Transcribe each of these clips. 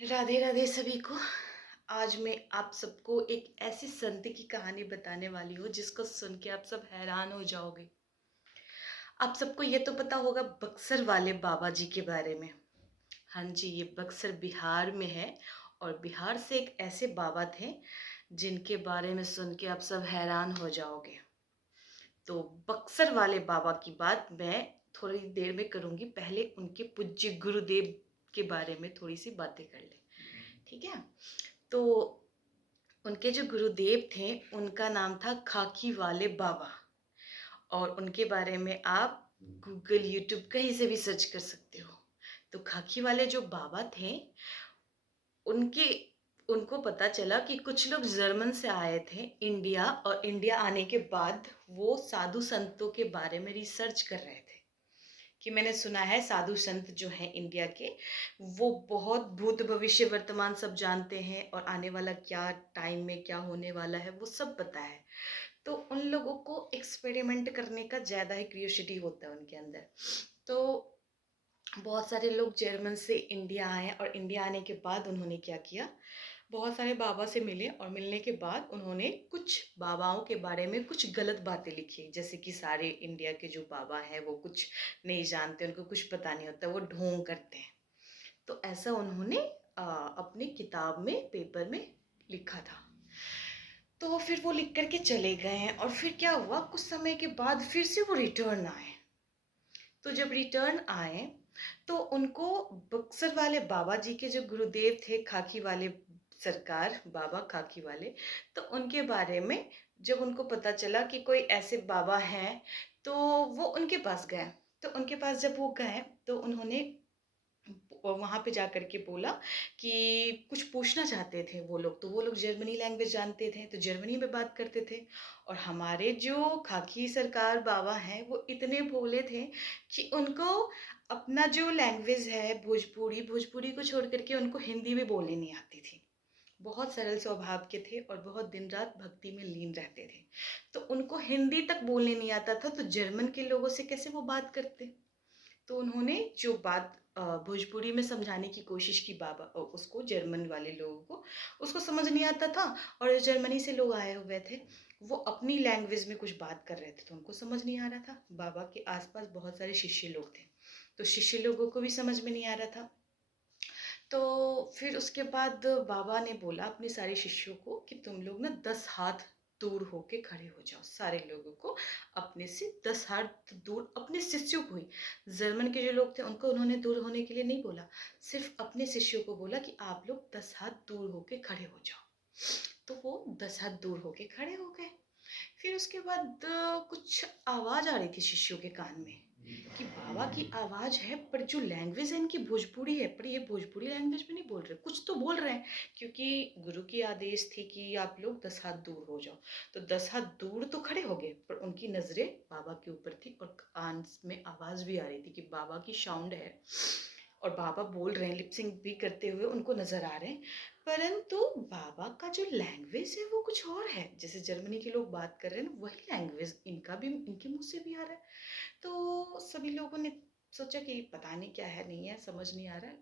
राधे राधे सभी को। आज मैं आप सबको एक ऐसी संत की कहानी बताने वाली हूँ जिसको सुन के आप सब हैरान हो जाओगे। आप सबको ये तो पता होगा बक्सर वाले बाबा जी के बारे में। हाँ जी, ये बक्सर बिहार में है और बिहार से एक ऐसे बाबा थे जिनके बारे में सुन के आप सब हैरान हो जाओगे। तो बक्सर वाले बाबा की बात मैं थोड़ी देर में करूँगी। पहले उनके पूज्य गुरुदेव के बारे में थोड़ी सी बातें कर ले, ठीक है? तो उनके जो गुरुदेव थे उनका नाम था खाकी वाले बाबा, और उनके बारे में आप गूगल यूट्यूब कहीं से भी सर्च कर सकते हो। तो खाकी वाले जो बाबा थे उनके उनको पता चला कि कुछ लोग जर्मन से आए थे इंडिया, और इंडिया आने के बाद वो साधु संतों के बारे में रिसर्च कर रहे थे कि मैंने सुना है साधु संत जो हैं इंडिया के, वो बहुत भूत भविष्य वर्तमान सब जानते हैं और आने वाला क्या टाइम में क्या होने वाला है वो सब पता है। तो उन लोगों को एक्सपेरिमेंट करने का ज़्यादा ही क्यूरियोसिटी होता है उनके अंदर। तो बहुत सारे लोग जर्मन से इंडिया आए और इंडिया आने के बाद उन्होंने क्या किया, बहुत सारे बाबा से मिले और मिलने के बाद उन्होंने कुछ बाबाओं के बारे में कुछ गलत बातें लिखी, जैसे कि सारे इंडिया के जो बाबा हैं वो कुछ नहीं जानते, उनको कुछ पता नहीं होता, वो ढोंग करते हैं। तो ऐसा उन्होंने अपनी किताब में पेपर में लिखा था। तो फिर वो लिख करके चले गए हैं और फिर क्या हुआ, कुछ समय के बाद फिर से वो रिटर्न आए। तो जब रिटर्न आए तो उनको बक्सर वाले बाबा जी के जो गुरुदेव थे खाकी वाले सरकार बाबा खाकी वाले, तो उनके बारे में जब उनको पता चला कि कोई ऐसे बाबा हैं तो वो उनके पास गए। तो उनके पास जब वो गए तो उन्होंने वहाँ पे जा कर के बोला कि कुछ पूछना चाहते थे वो लोग। तो वो लोग जर्मनी लैंग्वेज जानते थे तो जर्मनी में बात करते थे, और हमारे जो खाकी सरकार बाबा हैं वो इतने भोले थे कि उनको अपना जो लैंग्वेज है भोजपुरी, भोजपुरी को छोड़ कर के उनको हिंदी भी बोलनी नहीं आती थी। बहुत सरल स्वभाव के थे और बहुत दिन रात भक्ति में लीन रहते थे। तो उनको हिंदी तक बोलने नहीं आता था, तो जर्मन के लोगों से कैसे वो बात करते? तो उन्होंने जो बात भोजपुरी में समझाने की कोशिश की बाबा उसको, जर्मन वाले लोगों को, उसको समझ नहीं आता था। और जो जर्मनी से लोग आए हुए थे वो अपनी लैंग्वेज में कुछ बात कर रहे थे तो उनको समझ नहीं आ रहा था। बाबा के आसपास बहुत सारे शिष्य लोग थे तो शिष्य लोगों को भी समझ में नहीं आ रहा था। तो फिर उसके बाद बाबा ने बोला अपने सारे शिष्यों को कि तुम लोग ना 10 हाथ दूर होके खड़े हो जाओ। सारे लोगों को अपने से 10 हाथ दूर, अपने शिष्यों को ही, जर्मन के जो लोग थे उनको उन्होंने दूर होने के लिए नहीं बोला, सिर्फ अपने शिष्यों को बोला कि आप लोग 10 हाथ दूर होके खड़े हो जाओ। तो वो 10 हाथ दूर होके खड़े हो गए। फिर उसके बाद कुछ आवाज़ आ रही थी शिष्यों के कान में कि बाबा की आवाज़ है पर जो लैंग्वेज है इनकी भोजपुरी है, पर ये भोजपुरी लैंग्वेज में नहीं बोल रहे, कुछ तो बोल रहे हैं। क्योंकि गुरु की आदेश थी कि आप लोग 10 हाथ दूर हो जाओ। तो 10 हाथ दूर तो खड़े हो गए पर उनकी नज़रें बाबा के ऊपर थी और कान में आवाज़ भी आ रही थी कि बाबा की साउंड है और बाबा बोल रहे हैं, लिपसिंग भी करते हुए उनको नज़र आ रहे हैं। परंतु बाबा का जो लैंग्वेज है वो कुछ और है। जैसे जर्मनी के लोग बात कर रहे हैं ना, वही लैंग्वेज इनका भी, इनके मुंह से भी आ रहा है। तो सभी लोगों ने सोचा कि पता नहीं क्या है, नहीं है, समझ नहीं आ रहा है,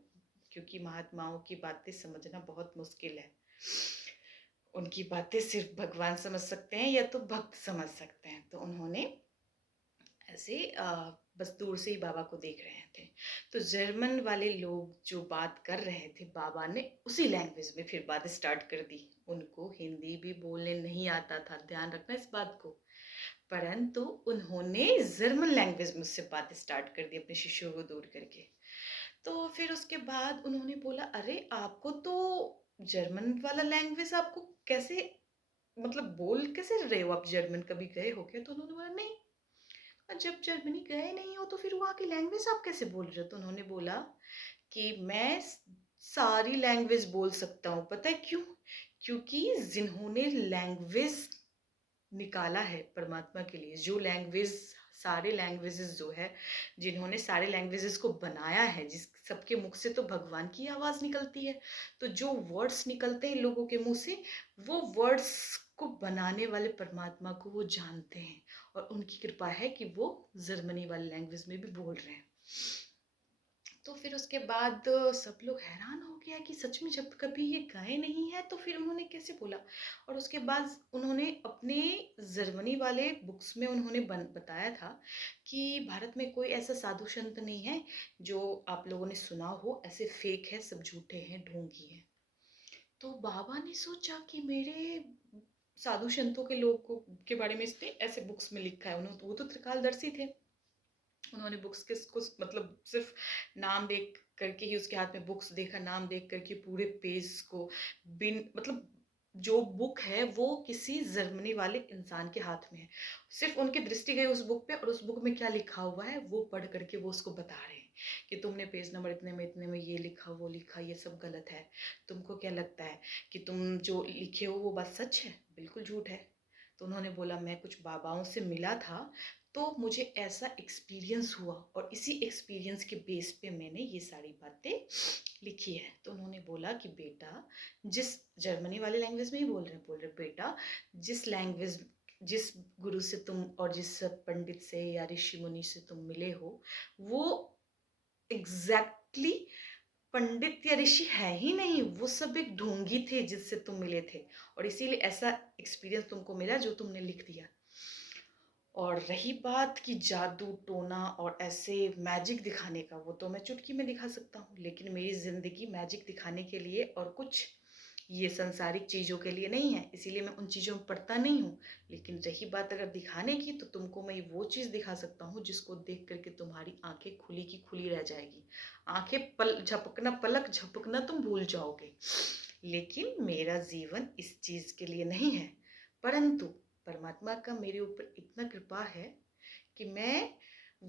क्योंकि महात्माओं की बातें समझना बहुत मुश्किल है। उनकी बातें सिर्फ भगवान समझ सकते हैं या तो भक्त समझ सकते हैं। तो उन्होंने ऐसे बस दूर से ही बाबा को देख रहे थे। तो जर्मन वाले लोग जो बात कर रहे थे बाबा ने उसी लैंग्वेज में फिर बात स्टार्ट कर दी। उनको हिंदी भी बोलने नहीं आता था, ध्यान रखना इस बात को। परंतु उन्होंने जर्मन लैंग्वेज में उससे बात स्टार्ट कर दी अपने शिष्यों को दूर करके। तो फिर उसके बाद उन्होंने बोला अरे आपको तो जर्मन वाला लैंग्वेज आपको कैसे, मतलब बोल कैसे रहे हो आप, जर्मन कभी गए हो क्या? तो उन्होंने बोला नहीं। जब जर्मनी गए नहीं हो तो फिर वहाँ की लैंग्वेज आप कैसे बोल रहे हो? तो उन्होंने बोला कि मैं सारी लैंग्वेज बोल सकता हूँ। पता है क्यों? क्योंकि जिन्होंने लैंग्वेज निकाला है परमात्मा के लिए, जो लैंग्वेज, सारे लैंग्वेजेस जो है, जिन्होंने सारे लैंग्वेजेस को बनाया है, जिस सबके मुख से तो भगवान की आवाज़ निकलती है। तो जो वर्ड्स निकलते हैं लोगों के मुंह से, वो वर्ड्स को बनाने वाले परमात्मा को वो जानते हैं, और उनकी कृपा है कि वो जर्मनी वाली लैंग्वेज में भी बोल रहे हैं। तो फिर उसके बाद सब लोग हैरान हो गया कि सच में जब कभी ये गए नहीं हैं तो फिर उन्होंने कैसे बोला। और उसके बाद उन्होंने अपने जर्मनी वाले बुक्स में उन्होंने बताया था कि भारत में कोई ऐसा साधु संत नहीं है जो आप लोगों ने सुना हो, ऐसे फेक है, सब झूठे हैं, ढोंगी हैं। तो बाबा ने सोचा कि मेरे साधु संतों के लोगों के बारे में इसने ऐसे बुक्स में लिखा है। उन्होंने, वो तो त्रिकालदर्शी थे, उन्होंने बुक्स के कुछ मतलब सिर्फ नाम देख करके ही, उसके हाथ में बुक्स देखा, नाम देख करके पूरे पेज को बिन मतलब जो बुक है वो किसी जर्मनी वाले इंसान के हाथ में है। सिर्फ उनकी दृष्टि गई उस बुक पे, और उस बुक में क्या लिखा हुआ है वो पढ़ करके वो उसको बता रहे हैं कि तुमने पेज नंबर इतने में ये लिखा, वो लिखा, ये सब गलत है। तुमको क्या लगता है कि तुम जो लिखे हो वो बात सच है? बिल्कुल झूठ है। तो उन्होंने बोला मैं कुछ बाबाओं से मिला था, तो मुझे ऐसा एक्सपीरियंस हुआ, और इसी एक्सपीरियंस के बेस पे मैंने ये सारी बातें लिखी है। तो उन्होंने बोला कि बेटा, जिस जर्मनी वाले लैंग्वेज में ही बोल रहे बेटा, जिस लैंग्वेज, जिस गुरु से तुम और जिस पंडित से या ऋषि मुनि से तुम मिले हो, वो एग्जैक्टली पंडित या ऋषि है ही नहीं, वो सब एक ढोंगी थे जिससे तुम मिले थे, और इसीलिए ऐसा एक्सपीरियंस तुमको मिला जो तुमने लिख दिया। और रही बात कि जादू टोना और ऐसे मैजिक दिखाने का, वो तो मैं चुटकी में दिखा सकता हूँ, लेकिन मेरी ज़िंदगी मैजिक दिखाने के लिए और कुछ ये संसारिक चीज़ों के लिए नहीं है, इसीलिए मैं उन चीज़ों में पढ़ता नहीं हूँ। लेकिन रही बात अगर दिखाने की, तो तुमको मैं वो चीज़ दिखा सकता हूँ जिसको देख करके तुम्हारी आंखें खुली की खुली रह जाएगी। आंखें पलक झपकना तुम भूल जाओगे। लेकिन मेरा जीवन इस चीज़ के लिए नहीं है, परंतु परमात्मा का मेरे ऊपर इतना कृपा है कि मैं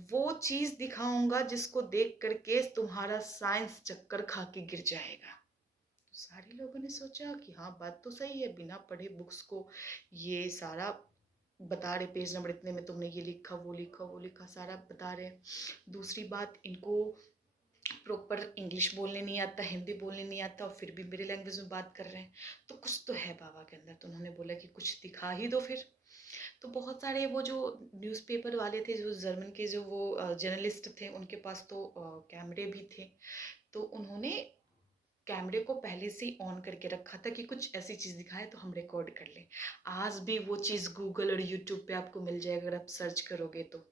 वो चीज़ दिखाऊंगा जिसको देख करके तुम्हारा साइंस चक्कर खा के गिर जाएगा। तो सारे लोगों ने सोचा कि हाँ, बात तो सही है, बिना पढ़े बुक्स को ये सारा बता रहे, पेज नंबर इतने में तुमने ये लिखा, वो लिखा, वो लिखा, सारा बता रहे। दूसरी बात, इनको प्रॉपर इंग्लिश बोलने नहीं आता, हिंदी बोलने नहीं आता, और फिर भी मेरे लैंग्वेज में बात कर रहे हैं, तो कुछ तो है बाबा के अंदर। तो उन्होंने बोला कि कुछ दिखा ही दो फिर। तो बहुत सारे वो जो न्यूज़पेपर वाले थे, जो जर्मन के जो वो जर्नलिस्ट थे, उनके पास तो कैमरे भी थे। तो उन्होंने कैमरे को पहले से ही ऑन करके रखा था कि कुछ ऐसी चीज़ दिखाए तो हम रिकॉर्ड कर लें। आज भी वो चीज़ गूगल और यूट्यूब पे आपको मिल जाएगा, अगर आप सर्च करोगे तो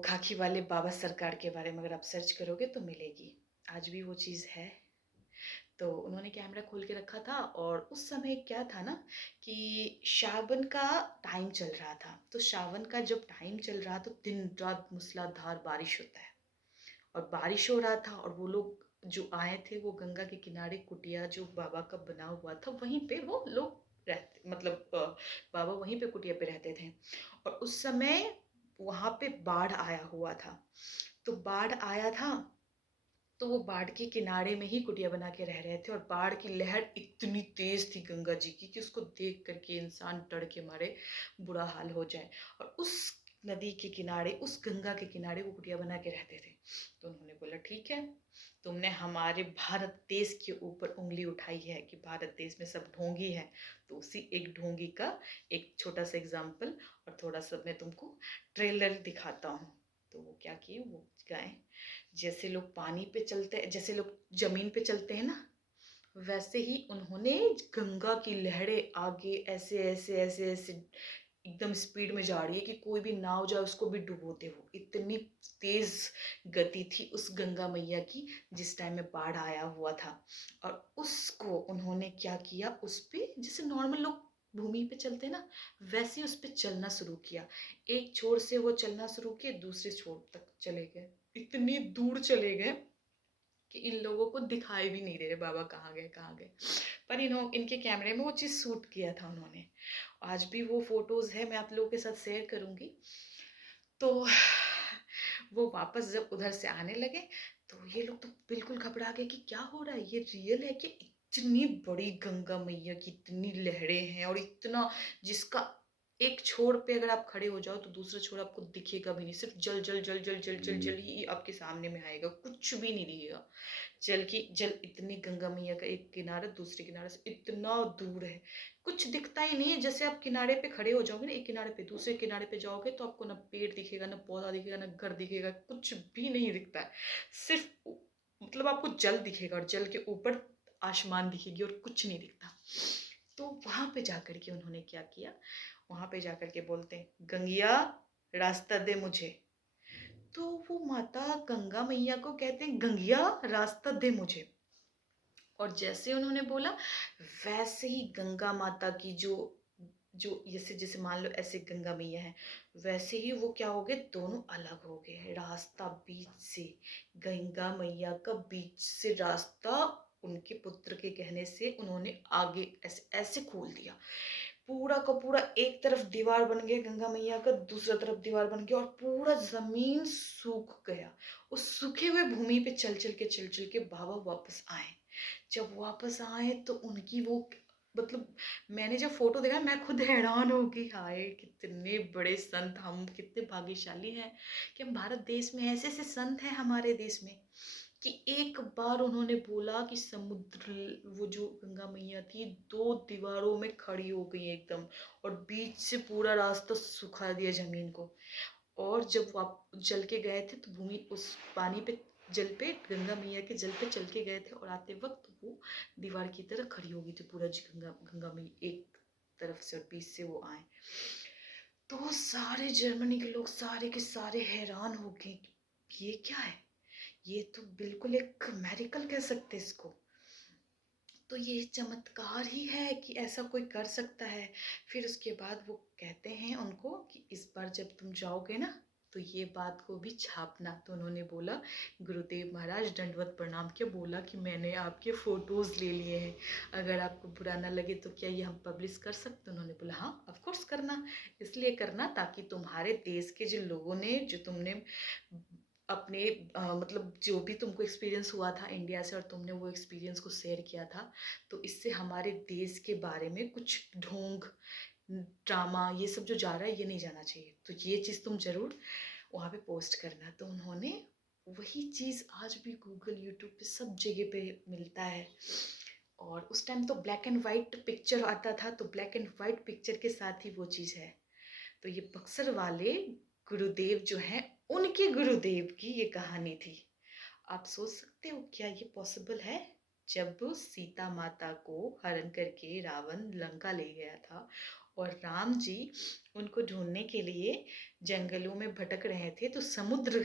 खाकी वाले बाबा सरकार के बारे में अगर आप सर्च करोगे तो मिलेगी। आज भी वो चीज़ है। तो उन्होंने कैमरा खोल के रखा था, और उस समय क्या था ना कि सावन का टाइम चल रहा था। तो सावन का जब टाइम चल रहा तो दिन रात मूसलाधार बारिश होता है, और बारिश हो रहा था, और वो लोग जो आए थे वो गंगा के किनारे कुटिया जो बाबा का बना हुआ था वहीं पे वो लोग रहते, मतलब बाबा वहीं पे कुटिया पे रहते थे। और उस समय वहाँ पे बाढ़ आया हुआ था। तो बाढ़ आया था, तो वो बाढ़ के किनारे में ही कुटिया बना के रह रहे थे, और बाढ़ की लहर इतनी तेज थी गंगा जी की कि उसको देख करके इंसान डर के मारे बुरा हाल हो जाए। और उस नदी के किनारे, उस गंगा के किनारे वो कुटिया बना के रहते थे। तो उन्होंने बोला ठीक है, तुमने हमारे भारत देश के ऊपर उंगली उठाई है कि भारत देश में सब ढोंगी है, तो उसी एक ढोंगी का एक छोटा सा एग्जाम्पल और थोड़ा सा मैं तुमको ट्रेलर दिखाता हूँ। तो वो क्या किए, वो गाय, जैसे लोग पानी पे चलते हैं, जैसे लोग जमीन पे चलते हैं ना, वैसे ही उन्होंने गंगा की लहरें आगे ऐसे ऐसे ऐसे ऐसे एकदम स्पीड में जा रही है कि कोई भी नाव जाए उसको भी डुबोते हो, इतनी तेज गति थी उस गंगा मैया की जिस टाइम में बाढ़ आया हुआ था। और उसको उन्होंने क्या किया, उस पे जैसे नॉर्मल लोग भूमि पे चलते हैं ना, वैसे उस पे चलना शुरू किया। एक छोर से वो चलना शुरू किए, दूसरे छोर तक चले गए, इतनी दूर चले गए कि इन लोगों को दिखाई भी नहीं दे रहे बाबा कहाँ गए कहाँ गए। पर इनके कैमरे में वो चीज़ शूट किया था उन्होंने। आज भी वो फोटोज़ है, मैं आप लोगों के साथ शेयर करूँगी। तो वो वापस जब उधर से आने लगे तो ये लोग तो बिल्कुल घबरा गए कि क्या हो रहा है, ये रियल है कि इतनी बड़ी गंगा मैया की इतनी लहरें हैं, और इतना जिसका एक छोर पे अगर आप खड़े हो जाओ तो दूसरा छोर आपको दिखेगा भी नहीं, सिर्फ जल जल जल जल जल जल जल ही आपके सामने में आएगा, कुछ भी नहीं दिखेगा। जल की जल, इतनी गंगा मैया का एक किनारा दूसरे किनारे से इतना दूर है, कुछ दिखता ही नहीं है। जैसे आप किनारे पे खड़े हो जाओगे ना, एक किनारे पे दूसरे किनारे पे जाओगे तो आपको ना पेड़ दिखेगा, ना पौधा दिखेगा, ना घर दिखेगा, कुछ भी नहीं दिखता है। सिर्फ मतलब आपको जल दिखेगा और जल के ऊपर आसमान दिखेगी और कुछ नहीं दिखता। तो वहां पे जाकर के उन्होंने क्या किया, वहां पे जाकर के बोलते हैं, गंगिया रास्ता दे मुझे। तो वो माता गंगा मैया को कहते हैं, गंगिया रास्ता दे मुझे। और जैसे उन्होंने बोला, वैसे ही गंगा माता की जो जो जैसे जैसे मान लो ऐसे गंगा मैया है, वैसे ही वो क्या हो गए, दोनों अलग हो गए। रास्ता बीच से, गंगा मैया का बीच से रास्ता उनके पुत्र के कहने से उन्होंने आगे ऐसे ऐसे खोल दिया। पूरा का पूरा एक तरफ दीवार बन गया गंगा मैया का, दूसरा तरफ दीवार बन गया और पूरा जमीन सूख गया। उस सूखे हुए भूमि पे चल चल के बाबा वापस आए। जब वापस आए तो उनकी वो मतलब, मैंने जब फोटो देखा मैं खुद हैरान हो गई, हाय कितने बड़े संत, हम कितने भाग्यशाली हैं कि हम भारत देश में ऐसे ऐसे संत हैं हमारे देश में, कि एक बार उन्होंने बोला कि समुद्र, वो जो गंगा मैया थी दो दीवारों में खड़ी हो गई एकदम, और बीच से पूरा रास्ता सुखा दिया जमीन को। और जब वो आप जल के गए थे तो भूमि उस पानी पे, जल पे, गंगा मैया के जल पे चल के गए थे और आते वक्त वो दीवार की तरह खड़ी हो गई थी पूरा जी, गंगा गंगा मैया एक तरफ से और बीच से वो आए। तो सारे जर्मनी के लोग सारे के सारे हैरान हो गए कि ये क्या है, ये तो बिल्कुल एक मेरिकल कह सकते इसको। तो ये चमत्कार ही है कि ऐसा कोई कर सकता है। फिर उसके बाद वो कहते हैं उनको कि इस बार जब तुम जाओगे ना तो ये बात को भी छापना। तो उन्होंने बोला, गुरुदेव महाराज दंडवत प्रणाम किया, बोला कि मैंने आपके फोटोज ले लिए हैं, अगर आपको बुरा ना लगे तो क्या ये हम पब्लिश कर सकते। उन्होंने बोला हाँ ऑफ कोर्स करना, इसलिए करना ताकि तुम्हारे देश के जिन लोगों ने, जो तुमने अपने मतलब जो भी तुमको एक्सपीरियंस हुआ था इंडिया से और तुमने वो एक्सपीरियंस को शेयर किया था, तो इससे हमारे देश के बारे में कुछ ढोंग, ड्रामा, ये सब जो जा रहा है ये नहीं जाना चाहिए, तो ये चीज़ तुम ज़रूर वहाँ पे पोस्ट करना। तो उन्होंने वही चीज़ आज भी गूगल यूट्यूब पे सब जगह पे मिलता है। और उस टाइम तो ब्लैक एंड वाइट पिक्चर आता था, तो ब्लैक एंड वाइट पिक्चर के साथ ही वो चीज़ है। तो ये बक्सर वाले गुरुदेव जो हैं, उनके गुरुदेव की ये कहानी थी। आप सोच सकते हो क्या ये पॉसिबल है? जब सीता माता को हरण करके रावण लंका ले गया था और राम जी उनको ढूंढने के लिए जंगलों में भटक रहे थे, तो समुद्र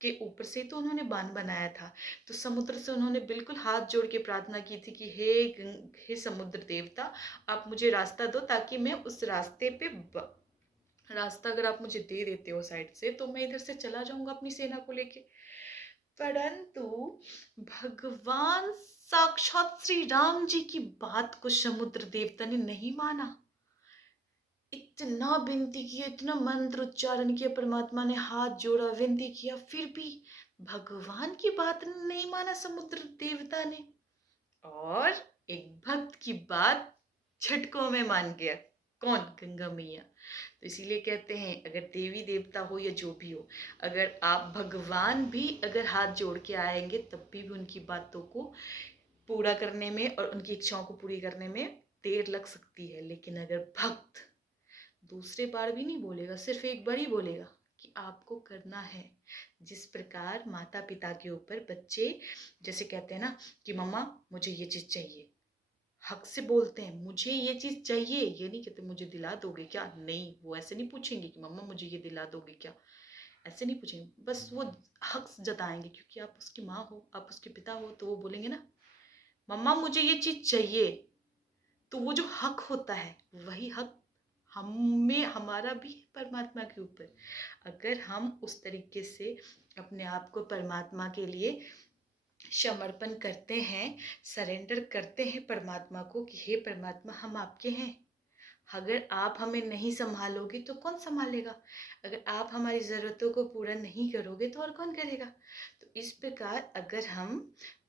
के ऊपर से तो उन्होंने बांध बनाया था। तो समुद्र से उन्होंने बिल्कुल हाथ जोड़ के प्रार्थना की थी कि हे समुद्र देवता, आप मुझे रास्ता दो ताकि मैं उस रास्ते पे रास्ता अगर आप मुझे दे देते हो साइड से तो मैं इधर से चला जाऊंगा अपनी सेना को लेके। परंतु भगवान साक्षात श्री राम जी की बात को समुद्र देवता ने नहीं माना। इतना विनती किया, इतना मंत्र उच्चारण किया, परमात्मा ने हाथ जोड़ा, विनती किया, फिर भी भगवान की बात नहीं माना समुद्र देवता ने। और एक भक्त की बात झटकों में मान गया। कौन? गंगा मैया। तो इसीलिए कहते हैं अगर देवी देवता हो या जो भी हो, अगर आप भगवान भी अगर हाथ जोड़ के आएंगे तब भी उनकी बातों को पूरा करने में और उनकी इच्छाओं को पूरी करने में देर लग सकती है, लेकिन अगर भक्त दूसरे बार भी नहीं बोलेगा, सिर्फ एक बार ही बोलेगा कि आपको करना है। जिस प्रकार माता पिता के ऊपर बच्चे जैसे कहते हैं ना कि मम्मा मुझे ये चीज़ चाहिए, हक से बोलते हैं मुझे ये चीज़ चाहिए, ये नहीं कहते मुझे दिला दोगे क्या। नहीं, वो ऐसे नहीं पूछेंगे कि मम्मा मुझे ये दिला दोगे क्या, ऐसे नहीं पूछेंगे। बस वो हक जताएंगे क्योंकि आप उसकी माँ हो, आप उसके पिता हो, तो वो बोलेंगे ना मम्मा मुझे ये चीज़ चाहिए। तो वो जो हक होता है वही हक हमें, हमारा भी है परमात्मा के ऊपर। अगर हम उस तरीके से अपने आप को परमात्मा के लिए समर्पण करते हैं, सरेंडर करते हैं परमात्मा को कि हे परमात्मा हम आपके हैं, अगर आप हमें नहीं संभालोगे तो कौन संभालेगा, अगर आप हमारी ज़रूरतों को पूरा नहीं करोगे तो और कौन करेगा। तो इस प्रकार अगर हम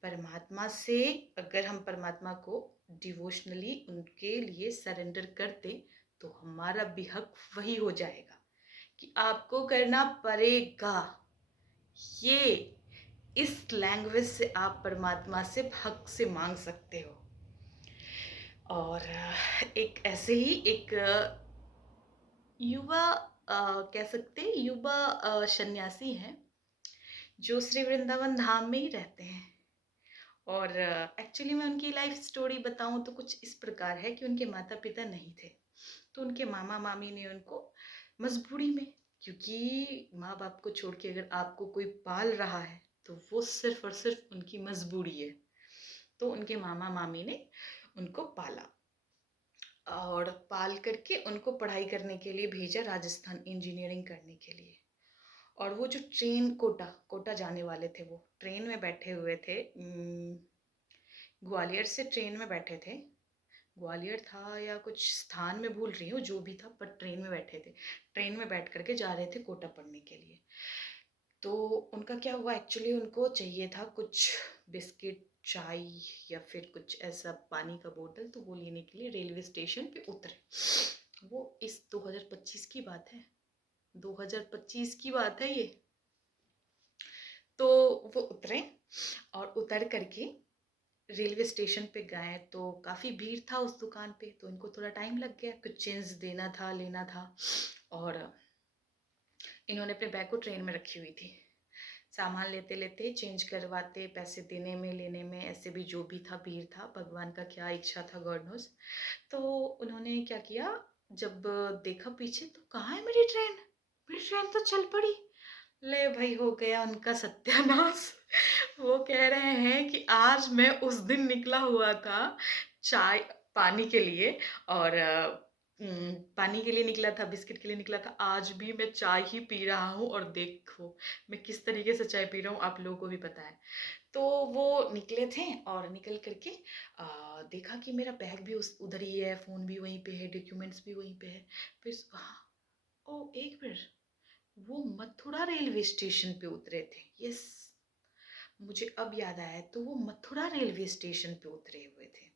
परमात्मा से, अगर हम परमात्मा को डिवोशनली उनके लिए सरेंडर कर दें तो हमारा भी हक वही हो जाएगा कि आपको करना पड़ेगा। ये इस लैंग्वेज से आप परमात्मा से हक से मांग सकते हो। और एक ऐसे ही एक युवा कह सकते हैं युवा सन्यासी हैं जो श्री वृंदावन धाम में ही रहते हैं। और एक्चुअली मैं उनकी लाइफ स्टोरी बताऊं तो कुछ इस प्रकार है कि उनके माता पिता नहीं थे, तो उनके मामा मामी ने उनको मजबूरी में, क्योंकि माँ बाप को छोड़ के अगर आपको कोई पाल रहा है तो वो सिर्फ और सिर्फ उनकी मजबूरी है, तो उनके मामा मामी ने उनको पाला और पाल करके उनको पढ़ाई करने के लिए भेजा राजस्थान, इंजीनियरिंग करने के लिए। और वो जो ट्रेन कोटा कोटा जाने वाले थे, वो ट्रेन में बैठे हुए थे, ग्वालियर से ट्रेन में बैठे थे। ग्वालियर था या कुछ स्थान में भूल रही हूँ, जो भी था, पर ट्रेन में बैठे थे। ट्रेन में बैठ करके जा रहे थे कोटा पढ़ने के लिए। तो उनका क्या हुआ, एक्चुअली उनको चाहिए था कुछ बिस्किट, चाय या फिर कुछ ऐसा पानी का बोतल, तो वो लेने के लिए रेलवे स्टेशन पे उतरे। वो इस 2025 की बात है, 2025 की बात है ये। तो वो उतरे और उतर करके रेलवे स्टेशन पे गए तो काफ़ी भीड़ था उस दुकान पे, तो इनको थोड़ा टाइम लग गया, कुछ चेंज देना था, लेना था। और इन्होंने अपने बैग को ट्रेन में रखी हुई थी। सामान लेते लेते, चेंज करवाते, पैसे देने में लेने में, ऐसे भी जो भी था, भीड़ था, भगवान का क्या इच्छा था, गॉड नोज। तो उन्होंने क्या किया, जब देखा पीछे तो कहाँ है मेरी ट्रेन तो चल पड़ी। ले भाई, हो गया उनका सत्यानाश। वो कह रहे हैं कि आज मैं उस दिन निकला हुआ था चाय पानी के लिए, और पानी के लिए निकला था, बिस्किट के लिए निकला था, आज भी मैं चाय ही पी रहा हूँ, और देखो मैं किस तरीके से चाय पी रहा हूँ, आप लोगों को भी पता है। तो वो निकले थे और निकल करके देखा कि मेरा बैग भी उस उधर ही है, फ़ोन भी वहीं पे है, डॉक्यूमेंट्स भी वहीं पे है। फिर ओ एक मिनट, वो मथुरा रेलवे स्टेशन पे उतरे थे। यस, मुझे अब याद आया, तो वो मथुरा रेलवे स्टेशन पे उतरे हुए थे।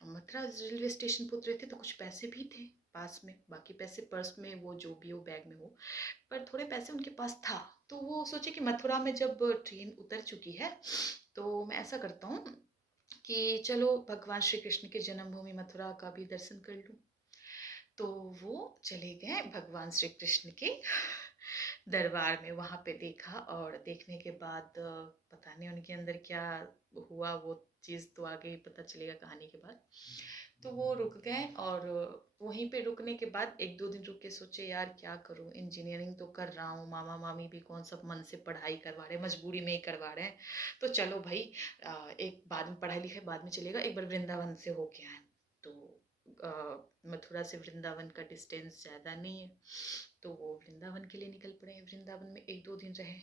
और मथुरा रेलवे स्टेशन पे उतरे थे तो कुछ पैसे भी थे पास में, बाकी पैसे पर्स में, वो जो भी हो, बैग में हो, पर थोड़े पैसे उनके पास था। तो वो सोचे कि मथुरा में जब ट्रेन उतर चुकी है तो मैं ऐसा करता हूँ कि चलो भगवान श्री कृष्ण के जन्मभूमि मथुरा का भी दर्शन कर लूँ। तो वो चले गए भगवान श्री कृष्ण के दरबार में, वहाँ पे देखा, और देखने के बाद पता नहीं उनके अंदर क्या हुआ, वो चीज़ तो आगे ही पता चलेगा कहानी के बाद। तो वो रुक गए, और वहीं पे रुकने के बाद 1-2 दिन रुक के सोचे यार क्या करूँ, इंजीनियरिंग तो कर रहा हूँ, मामा मामी भी कौन सा मन से पढ़ाई करवा रहे हैं, मजबूरी में ही करवा रहे हैं, तो चलो भाई एक बाद में पढ़ाई लिखाई बाद में चलेगा, एक बार वृंदावन से होके आए। तो मथुरा से वृंदावन का डिस्टेंस ज़्यादा नहीं है, तो वो वृंदावन के लिए निकल पड़े। वृंदावन में 1-2 दिन रहे,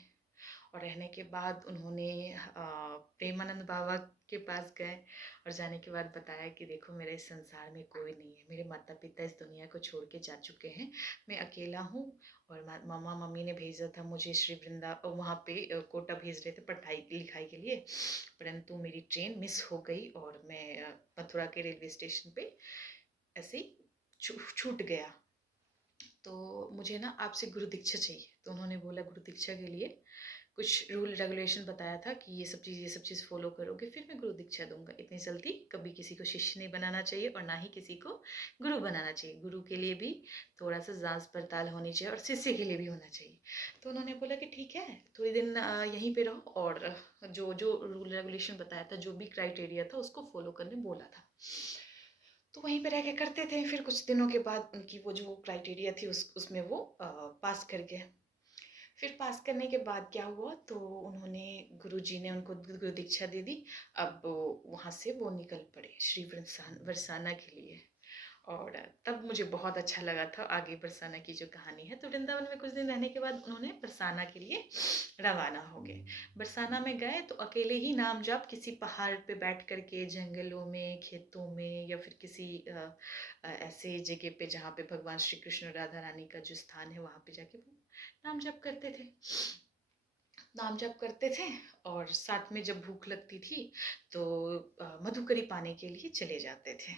और रहने के बाद उन्होंने प्रेमानंद बाबा के पास गए, और जाने के बाद बताया कि देखो मेरे इस संसार में कोई नहीं है, मेरे माता पिता इस दुनिया को छोड़ के जा चुके हैं, मैं अकेला हूँ, और मामा मम्मी ने भेजा था मुझे श्री वहाँ पे कोटा भेज रहे थे पढ़ाई लिखाई के लिए, परंतु मेरी ट्रेन मिस हो गई और मैं मथुरा के रेलवे स्टेशन पे ऐसे ही छूट गया, तो मुझे ना आपसे गुरु दीक्षा चाहिए। तो उन्होंने बोला गुरु दीक्षा के लिए कुछ रूल रेगुलेशन बताया था कि ये सब चीज़ फॉलो करोगे फिर मैं गुरु दीक्षा दूंगा। इतनी जल्दी कभी किसी को शिष्य नहीं बनाना चाहिए, और ना ही किसी को गुरु बनाना चाहिए। गुरु के लिए भी थोड़ा सा जांच पड़ताल होनी चाहिए, और शिष्य के लिए भी होना चाहिए। तो उन्होंने बोला कि ठीक है, थोड़ी दिन यहीं पे रहो, और जो जो रूल रेगुलेशन बताया था, जो भी क्राइटेरिया था, उसको फॉलो करने बोला था। तो वहीं पे रह के करते थे। फिर कुछ दिनों के बाद उनकी वो जो क्राइटेरिया थी उसमें वो पास कर गए। फिर पास करने के बाद क्या हुआ, तो उन्होंने गुरुजी ने उनको गुरु दीक्षा दे दी। अब वहाँ से वो निकल पड़े श्री बरसाना के लिए, और तब मुझे बहुत अच्छा लगा था आगे बरसाना की जो कहानी है। तो वृंदावन में कुछ दिन रहने के बाद उन्होंने बरसाना के लिए रवाना हो गए। बरसाना में गए तो अकेले ही नाम जप, किसी पहाड़ पे बैठ कर के, जंगलों में, खेतों में, या फिर किसी ऐसे जगह पे जहाँ पे भगवान श्री कृष्ण और राधा रानी का जो स्थान है, वहाँ पे जाके वो नाम जप करते थे। नाम जप करते थे, और साथ में जब भूख लगती थी तो मधुकरी पाने के लिए चले जाते थे।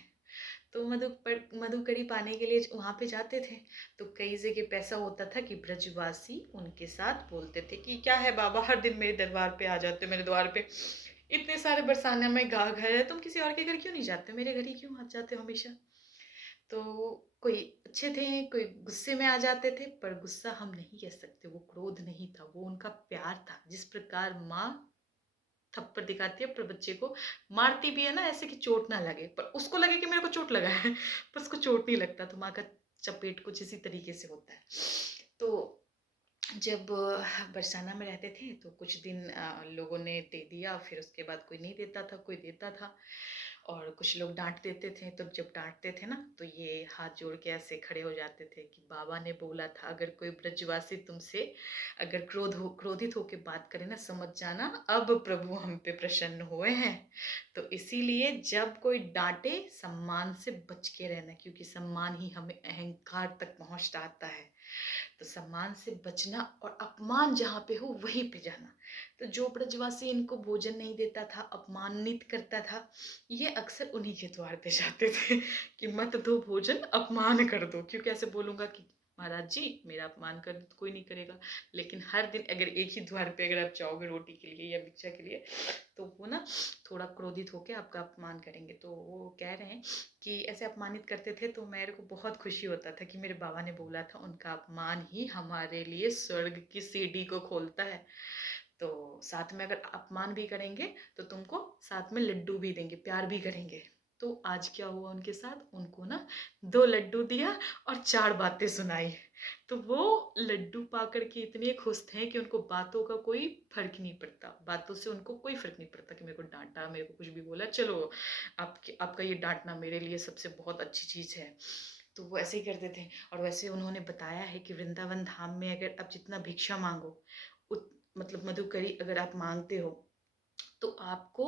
तो मधुकरी पाने के लिए वहाँ पे जाते थे। तो कई जगह पे ऐसा होता था कि ब्रजवासी उनके साथ बोलते थे कि क्या है बाबा, हर दिन मेरे दरबार पे आ जाते हो, मेरे द्वार पे इतने सारे बरसाने में घर है, तुम किसी और के घर क्यों नहीं जाते, मेरे घर ही क्यों आ जाते हो हमेशा। तो कोई अच्छे थे, कोई गुस्से में आ जाते थे, पर गुस्सा हम नहीं कह सकते, वो क्रोध नहीं था, वो उनका प्यार था। जिस प्रकार माँ थप्पड़ दिखाती है पर बच्चे को मारती भी है ना, ऐसे कि चोट ना लगे, पर उसको लगे कि मेरे को चोट लगा है पर उसको चोट नहीं लगता। तो माँ का चपेट कुछ इसी तरीके से होता है। तो जब बरसाना में रहते थे तो कुछ दिन लोगों ने दे दिया, फिर उसके बाद कोई नहीं देता था, कोई देता था, और कुछ लोग डांट देते थे। तो जब डांटते थे ना तो ये हाथ जोड़ के ऐसे खड़े हो जाते थे कि बाबा ने बोला था अगर कोई ब्रजवासी तुमसे अगर क्रोधित होकर बात करे ना, समझ जाना अब प्रभु हम पे प्रसन्न हुए हैं। तो इसीलिए जब कोई डांटे, सम्मान से बच के रहना, क्योंकि सम्मान ही हमें अहंकार तक पहुंचाता है। तो सम्मान से बचना और अपमान जहाँ पे हो वहीं पे जाना। तो जो ब्रजवासी इनको भोजन नहीं देता था, अपमानित करता था, ये अक्सर उन्हीं के द्वार पे जाते थे कि मत दो भोजन, अपमान कर दो। क्योंकि ऐसे बोलूंगा कि महाराज जी मेरा अपमान कर तो कोई नहीं करेगा, लेकिन हर दिन अगर एक ही द्वार पे अगर आप जाओगे रोटी के लिए या भिक्षा के लिए, तो वो ना थोड़ा क्रोधित होके आपका अपमान करेंगे। तो वो कह रहे हैं कि ऐसे अपमानित करते थे, तो मेरे को बहुत खुशी होता था कि मेरे बाबा ने बोला था उनका अपमान ही हमारे लिए स्वर्ग की सीढ़ी को खोलता है। तो साथ में अगर अपमान भी करेंगे तो तुमको साथ में लड्डू भी देंगे, प्यार भी करेंगे। तो आज क्या हुआ उनके साथ, उनको ना 2 लड्डू दिया और 4 बातें सुनाई। तो वो लड्डू पा करके इतने खुश थे कि उनको बातों का कोई फर्क नहीं पड़ता, बातों से उनको कोई फर्क नहीं पड़ता कि मेरे को डांटा, मेरे को कुछ भी बोला, चलो आपका ये डांटना मेरे लिए सबसे बहुत अच्छी चीज़ है। तो वो ऐसे ही करते थे। और वैसे उन्होंने बताया है कि वृंदावन धाम में अगर आप जितना भिक्षा मांगो, मतलब मधुकरी अगर आप मांगते हो तो आपको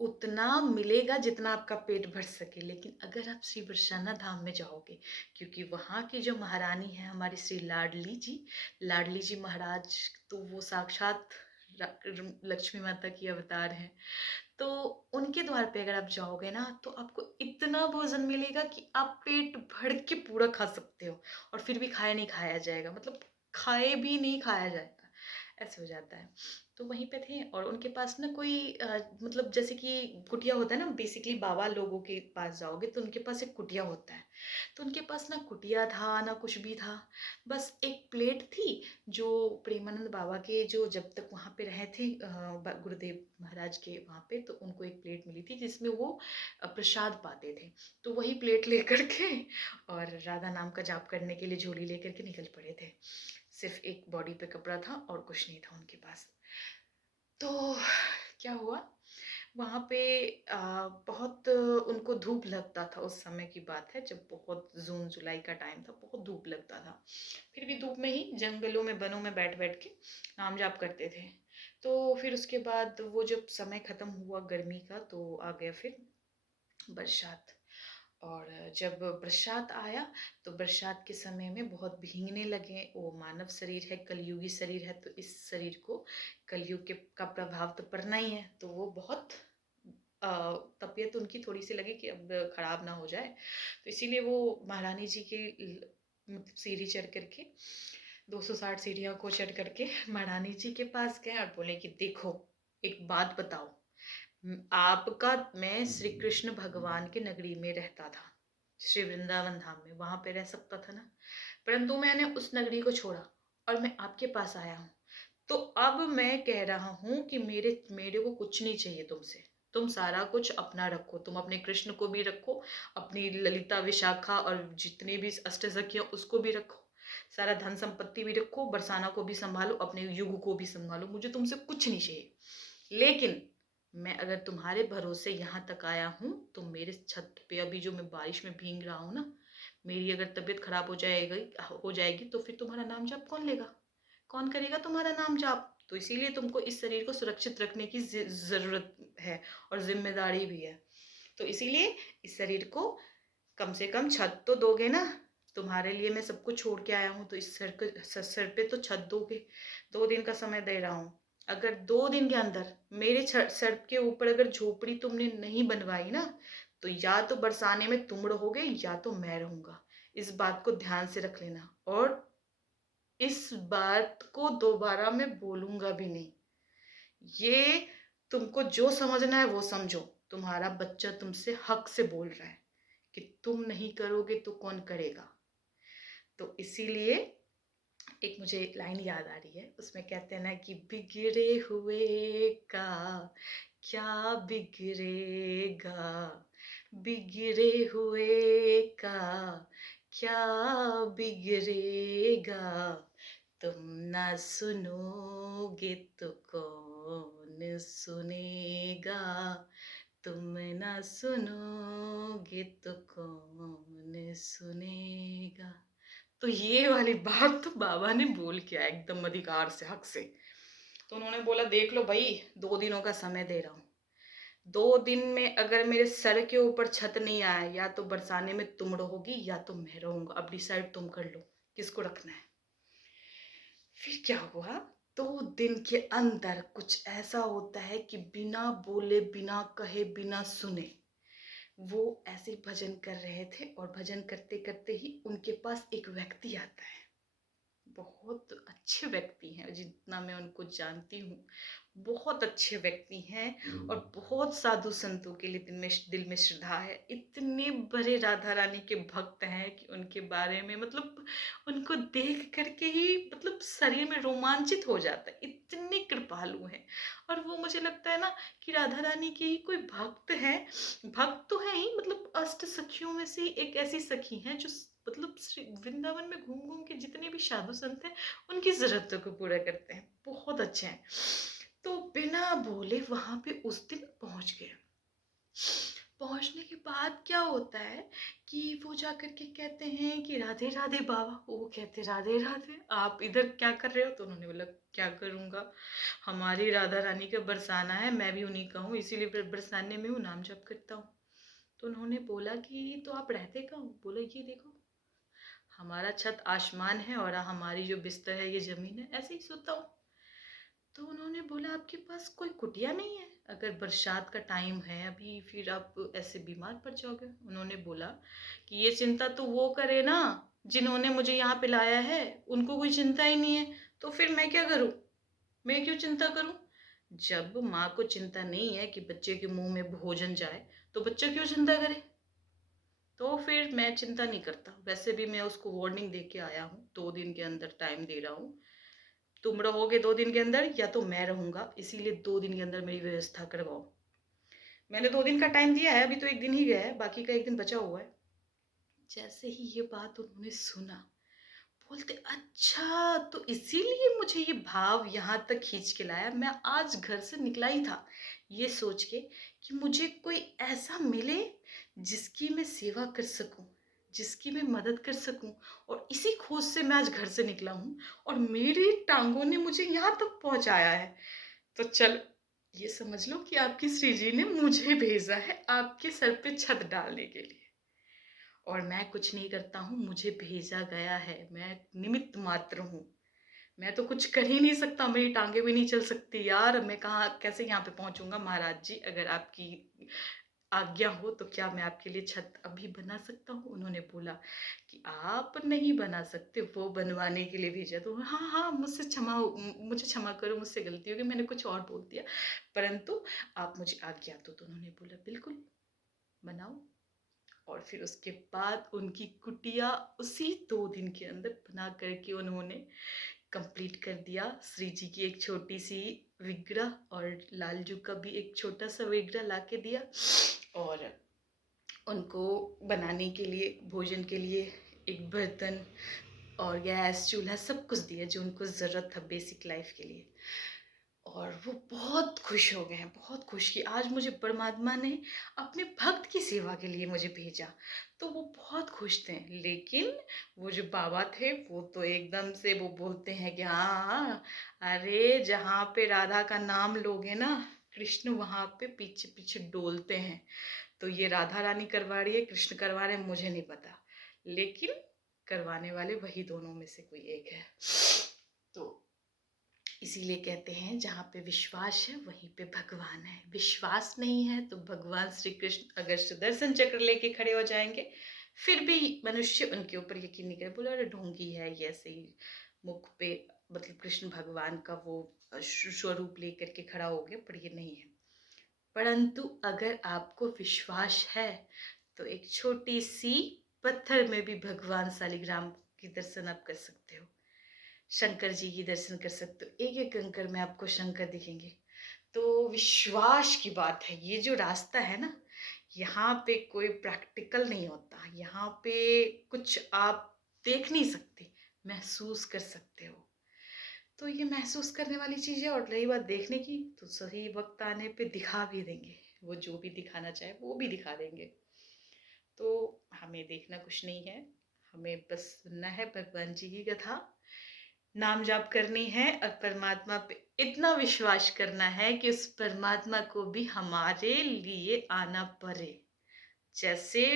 उतना मिलेगा जितना आपका पेट भर सके। लेकिन अगर आप श्री बरसाना धाम में जाओगे, क्योंकि वहाँ की जो महारानी है हमारी श्री लाडली जी महाराज, तो वो साक्षात लक्ष्मी माता की अवतार हैं। तो उनके द्वार पे अगर आप जाओगे ना तो आपको इतना भोजन मिलेगा कि आप पेट भर के पूरा खा सकते हो, और फिर भी खाया नहीं खाया जाएगा, मतलब खाए भी नहीं खाया जाएगा, ऐसे हो जाता है। तो वहीं पे थे और उनके पास ना कोई मतलब जैसे कि कुटिया होता है ना, बेसिकली बाबा लोगों के पास जाओगे तो उनके पास एक कुटिया होता है। तो उनके पास ना कुटिया था ना कुछ भी था, बस एक प्लेट थी जो प्रेमानंद बाबा के जो जब तक वहाँ पे रहे थे गुरुदेव महाराज के वहाँ पे, तो उनको एक प्लेट मिली थी जिसमें वो प्रसाद पाते थे। तो वही प्लेट लेकर के और राधा नाम का जाप करने के लिए झोली लेकर के निकल पड़े थे। सिर्फ एक बॉडी पे कपड़ा था और कुछ नहीं था उनके पास। तो क्या हुआ वहाँ पे बहुत उनको धूप लगता था। उस समय की बात है जब बहुत जून जुलाई का टाइम था, बहुत धूप लगता था। फिर भी धूप में ही जंगलों में बनों में बैठ बैठ के नाम जाप करते थे। तो फिर उसके बाद वो जब समय खत्म हुआ गर्मी का, तो आ गया फिर बरसात। और जब बरसात आया तो बरसात के समय में बहुत भीगने लगे। वो मानव शरीर है, कलयुगी शरीर है, तो इस शरीर को कलयुग के का प्रभाव तो पड़ना ही है। तो वो बहुत तबीयत उनकी थोड़ी सी लगी कि अब खराब ना हो जाए, तो इसीलिए वो महारानी जी की मतलब सीढ़ी चढ़ करके 260 सीढ़ियों को चढ़ करके महारानी जी के पास गए और बोले कि देखो एक बात बताओ, आपका मैं श्री कृष्ण भगवान के नगरी में रहता था, श्री वृंदावन धाम में, वहां पे रह सकता था ना, परंतु मैंने उस नगरी को छोड़ा और मैं आपके पास आया हूँ। तो अब मैं कह रहा हूँ कि मेरे मेरे को कुछ नहीं चाहिए तुमसे। तुम सारा कुछ अपना रखो, तुम अपने कृष्ण को भी रखो, अपनी ललिता विशाखा और जितनी भी अष्टसखियां उसको भी रखो, सारा धन संपत्ति भी रखो, बरसाना को भी संभालो, अपने युग को भी संभालो, मुझे तुमसे कुछ नहीं चाहिए। लेकिन मैं अगर तुम्हारे भरोसे यहाँ तक आया हूँ तो मेरे छत पे अभी जो मैं बारिश में भीग रहा हूँ ना, मेरी अगर तबीयत खराब हो जाएगी तो फिर तुम्हारा नाम जाप कौन लेगा, कौन करेगा तुम्हारा नाम जाप। तो इसीलिए तुमको इस शरीर को सुरक्षित रखने की जरूरत है और जिम्मेदारी भी है। तो इसीलिए इस शरीर को कम से कम छत तो दोगे ना, तुम्हारे लिए मैं सब कुछ छोड़ के आया हूँ, तो इस सर पे तो छत दोगे। 2 दिन का समय दे रहा हूँ, अगर 2 दिन के अंदर मेरे सर के ऊपर अगर झोपड़ी तुमने नहीं बनवाई ना, तो तो या तो बरसाने में तुम रहोगे या तो मैं रहूंगा। इस बात को ध्यान से रख लेना, और इस बात को दोबारा मैं बोलूंगा भी नहीं। ये तुमको जो समझना है वो समझो। तुम्हारा बच्चा तुमसे हक से बोल रहा है कि तुम नहीं करोगे तो कौन करेगा। तो इसीलिए एक मुझे लाइन याद आ रही है, उसमें कहते हैं ना कि बिगड़े हुए का क्या बिगड़ेगा, बिगड़े हुए का क्या बिगड़ेगा, तुम ना सुनोगे तो कौन सुनेगा, तुम ना सुनोगे तो कौन सुनेगा। तो ये वाली बात तो बाबा ने बोल के आया एकदम अधिकार से, हक से। तो उन्होंने बोला देख लो भाई, 2 दिनों का समय दे रहा हूँ, 2 दिन में अगर मेरे सर के ऊपर छत नहीं आया, या तो बरसाने में तुम रहोगी या तो मैं रहूंगा। अब डिसाइड तुम कर लो किसको रखना है। फिर क्या हुआ, 2 दिन के अंदर कुछ ऐसा होता है कि बिना बोले, बिना कहे, बिना सुने वो ऐसे ही भजन कर रहे थे, और भजन करते करते ही उनके पास एक व्यक्ति आता है। बहुत अच्छे व्यक्ति हैं, जितना मैं उनको जानती हूँ बहुत अच्छे व्यक्ति हैं, और बहुत साधु संतों के लिए दिल में श्रद्धा है। इतने बड़े राधा रानी के भक्त हैं कि उनके बारे में मतलब उनको देख करके ही मतलब शरीर में रोमांचित हो जाता है, इतने कृपालु हैं। और वो मुझे लगता है ना कि राधा रानी के ही कोई भक्त है, भक्त तो है ही, मतलब अष्ट सखियों में से एक ऐसी सखी हैं जो मतलब श्री वृंदावन में घूम घूम के जितने भी साधु संत हैं उनकी जरूरतों को पूरा करते हैं, बहुत अच्छे हैं। तो बिना बोले वहां पे उस दिन पहुंच गए। पहुंचने के बाद क्या होता है कि वो जाकर के कहते हैं कि राधे राधे बाबा। वो कहते राधे राधे, आप इधर क्या कर रहे हो? तो उन्होंने बोला क्या करूंगा, हमारी राधा रानी का बरसाना है, मैं भी उन्हीं का हूँ, इसीलिए बरसाने में हूँ, नाम जप करता हूँ। तो उन्होंने बोला कि तो आप रहते कहाँ हो? बोला ये देखो, हमारा छत आसमान है और हमारी जो बिस्तर है ये जमीन है, ऐसे ही सोता हूँ। तो उन्होंने बोला आपके पास कोई कुटिया नहीं है? अगर बरसात का टाइम है अभी, फिर आप ऐसे बीमार पड़ जाओगे। उन्होंने बोला कि ये चिंता तो वो करे ना जिन्होंने मुझे यहाँ पे लाया है, उनको कोई चिंता ही नहीं है, तो फिर मैं क्या करूँ, मैं क्यों चिंता करूँ? जब माँ को चिंता नहीं है कि बच्चे के मुंह में भोजन जाए, तो बच्चा क्यों चिंता करे? तो फिर मैं चिंता नहीं करता। वैसे भी मैं उसको वार्निंग दे के आया हूँ, 2 दिन के अंदर टाइम दे रहा हूँ, तुम रहोगे 2 दिन के अंदर या तो मैं रहूंगा, इसीलिए 2 दिन के अंदर मेरी व्यवस्था करवाओ। मैंने 2 दिन का टाइम दिया है, अभी तो एक दिन ही गया है, बाकी का एक दिन बचा हुआ है। जैसे ही ये बात उन्होंने सुना, बोलते अच्छा तो इसीलिए मुझे ये भाव यहाँ तक खींच के लाया। मैं आज घर से निकला ही था ये सोच के कि मुझे कोई ऐसा मिले जिसकी मैं सेवा कर सकूं, जिसकी मैं मदद कर सकूं, और इसी खोज से मैं आज घर से निकला हूँ, और मेरी टांगों ने मुझे यहाँ तक पहुंचाया है। तो चल ये समझ लो कि आपकी श्री जी ने मुझे भेजा है आपके सर पे छत डालने के लिए, और मैं कुछ नहीं करता हूँ, मुझे भेजा गया है, मैं निमित्त मात्र हूँ। मैं तो कुछ कर ही नहीं सकता, मेरी टांगे भी नहीं चल सकती यार, मैं कहाँ कैसे यहाँ पे पहुंचूंगा। महाराज जी अगर आपकी आज्ञा हो तो क्या मैं आपके लिए छत अभी बना सकता हूँ? उन्होंने बोला कि आप नहीं बना सकते, वो बनवाने के लिए भेजा। तो हाँ हाँ, मुझे क्षमा करो, मुझसे गलती हो गई, मैंने कुछ और बोल दिया, परंतु आप मुझे आज्ञा दो। तो उन्होंने बोला बिल्कुल बनाओ। और फिर उसके बाद उनकी कुटिया उसी 2 दिन के अंदर बना करके उन्होंने कंप्लीट कर दिया। श्री जी की एक छोटी सी विग्रह और लालजू का भी एक छोटा सा विग्रह ला के दिया, और उनको बनाने के लिए, भोजन के लिए एक बर्तन और गैस चूल्हा सब कुछ दिया जो उनको ज़रूरत था बेसिक लाइफ के लिए। और वो बहुत खुश हो गए हैं, बहुत खुश कि आज मुझे परमात्मा ने अपने भक्त की सेवा के लिए मुझे भेजा। तो वो बहुत खुश थे। लेकिन वो जो बाबा थे वो तो एकदम से वो बोलते हैं कि हाँ, अरे जहाँ पे राधा का नाम लोगे ना कृष्ण वहाँ पे पीछे पीछे डोलते हैं। तो ये राधा रानी करवा रही है, कृष्ण करवा रहे हैं, मुझे नहीं पता, लेकिन करवाने वाले वही दोनों में से कोई एक है। तो इसीलिए कहते हैं जहाँ पे विश्वास है वहीं पे भगवान है, विश्वास नहीं है तो भगवान श्री कृष्ण अगर सुदर्शन चक्र लेके खड़े हो जाएंगे, फिर भी मनुष्य उनके ऊपर यकीन नहीं करे, बोले अरे ढोंगी है ये, ऐसे ही मुख पे मतलब कृष्ण भगवान का वो स्वरूप लेकर के खड़ा हो गया, पर ये नहीं है। परंतु अगर आपको विश्वास है तो एक छोटी सी पत्थर में भी भगवान शालिग्राम के दर्शन आप कर सकते हो, शंकर जी की दर्शन कर सकते हो, एक एक कंकर में आपको शंकर दिखेंगे। तो विश्वास की बात है, ये जो रास्ता है ना, यहाँ पे कोई प्रैक्टिकल नहीं होता, यहाँ पे कुछ आप देख नहीं सकते, महसूस कर सकते हो। तो ये महसूस करने वाली चीज़ है। और रही बात देखने की, तो सही वक्त आने पे दिखा भी देंगे, वो जो भी दिखाना चाहे वो भी दिखा देंगे। तो हमें देखना कुछ नहीं है, हमें बस सुनना है भगवान जी की कथा, नाम जाप करनी है और परमात्मा पे इतना विश्वास करना है कि उस परमात्मा को भी हमारे लिए आना पड़े। जैसे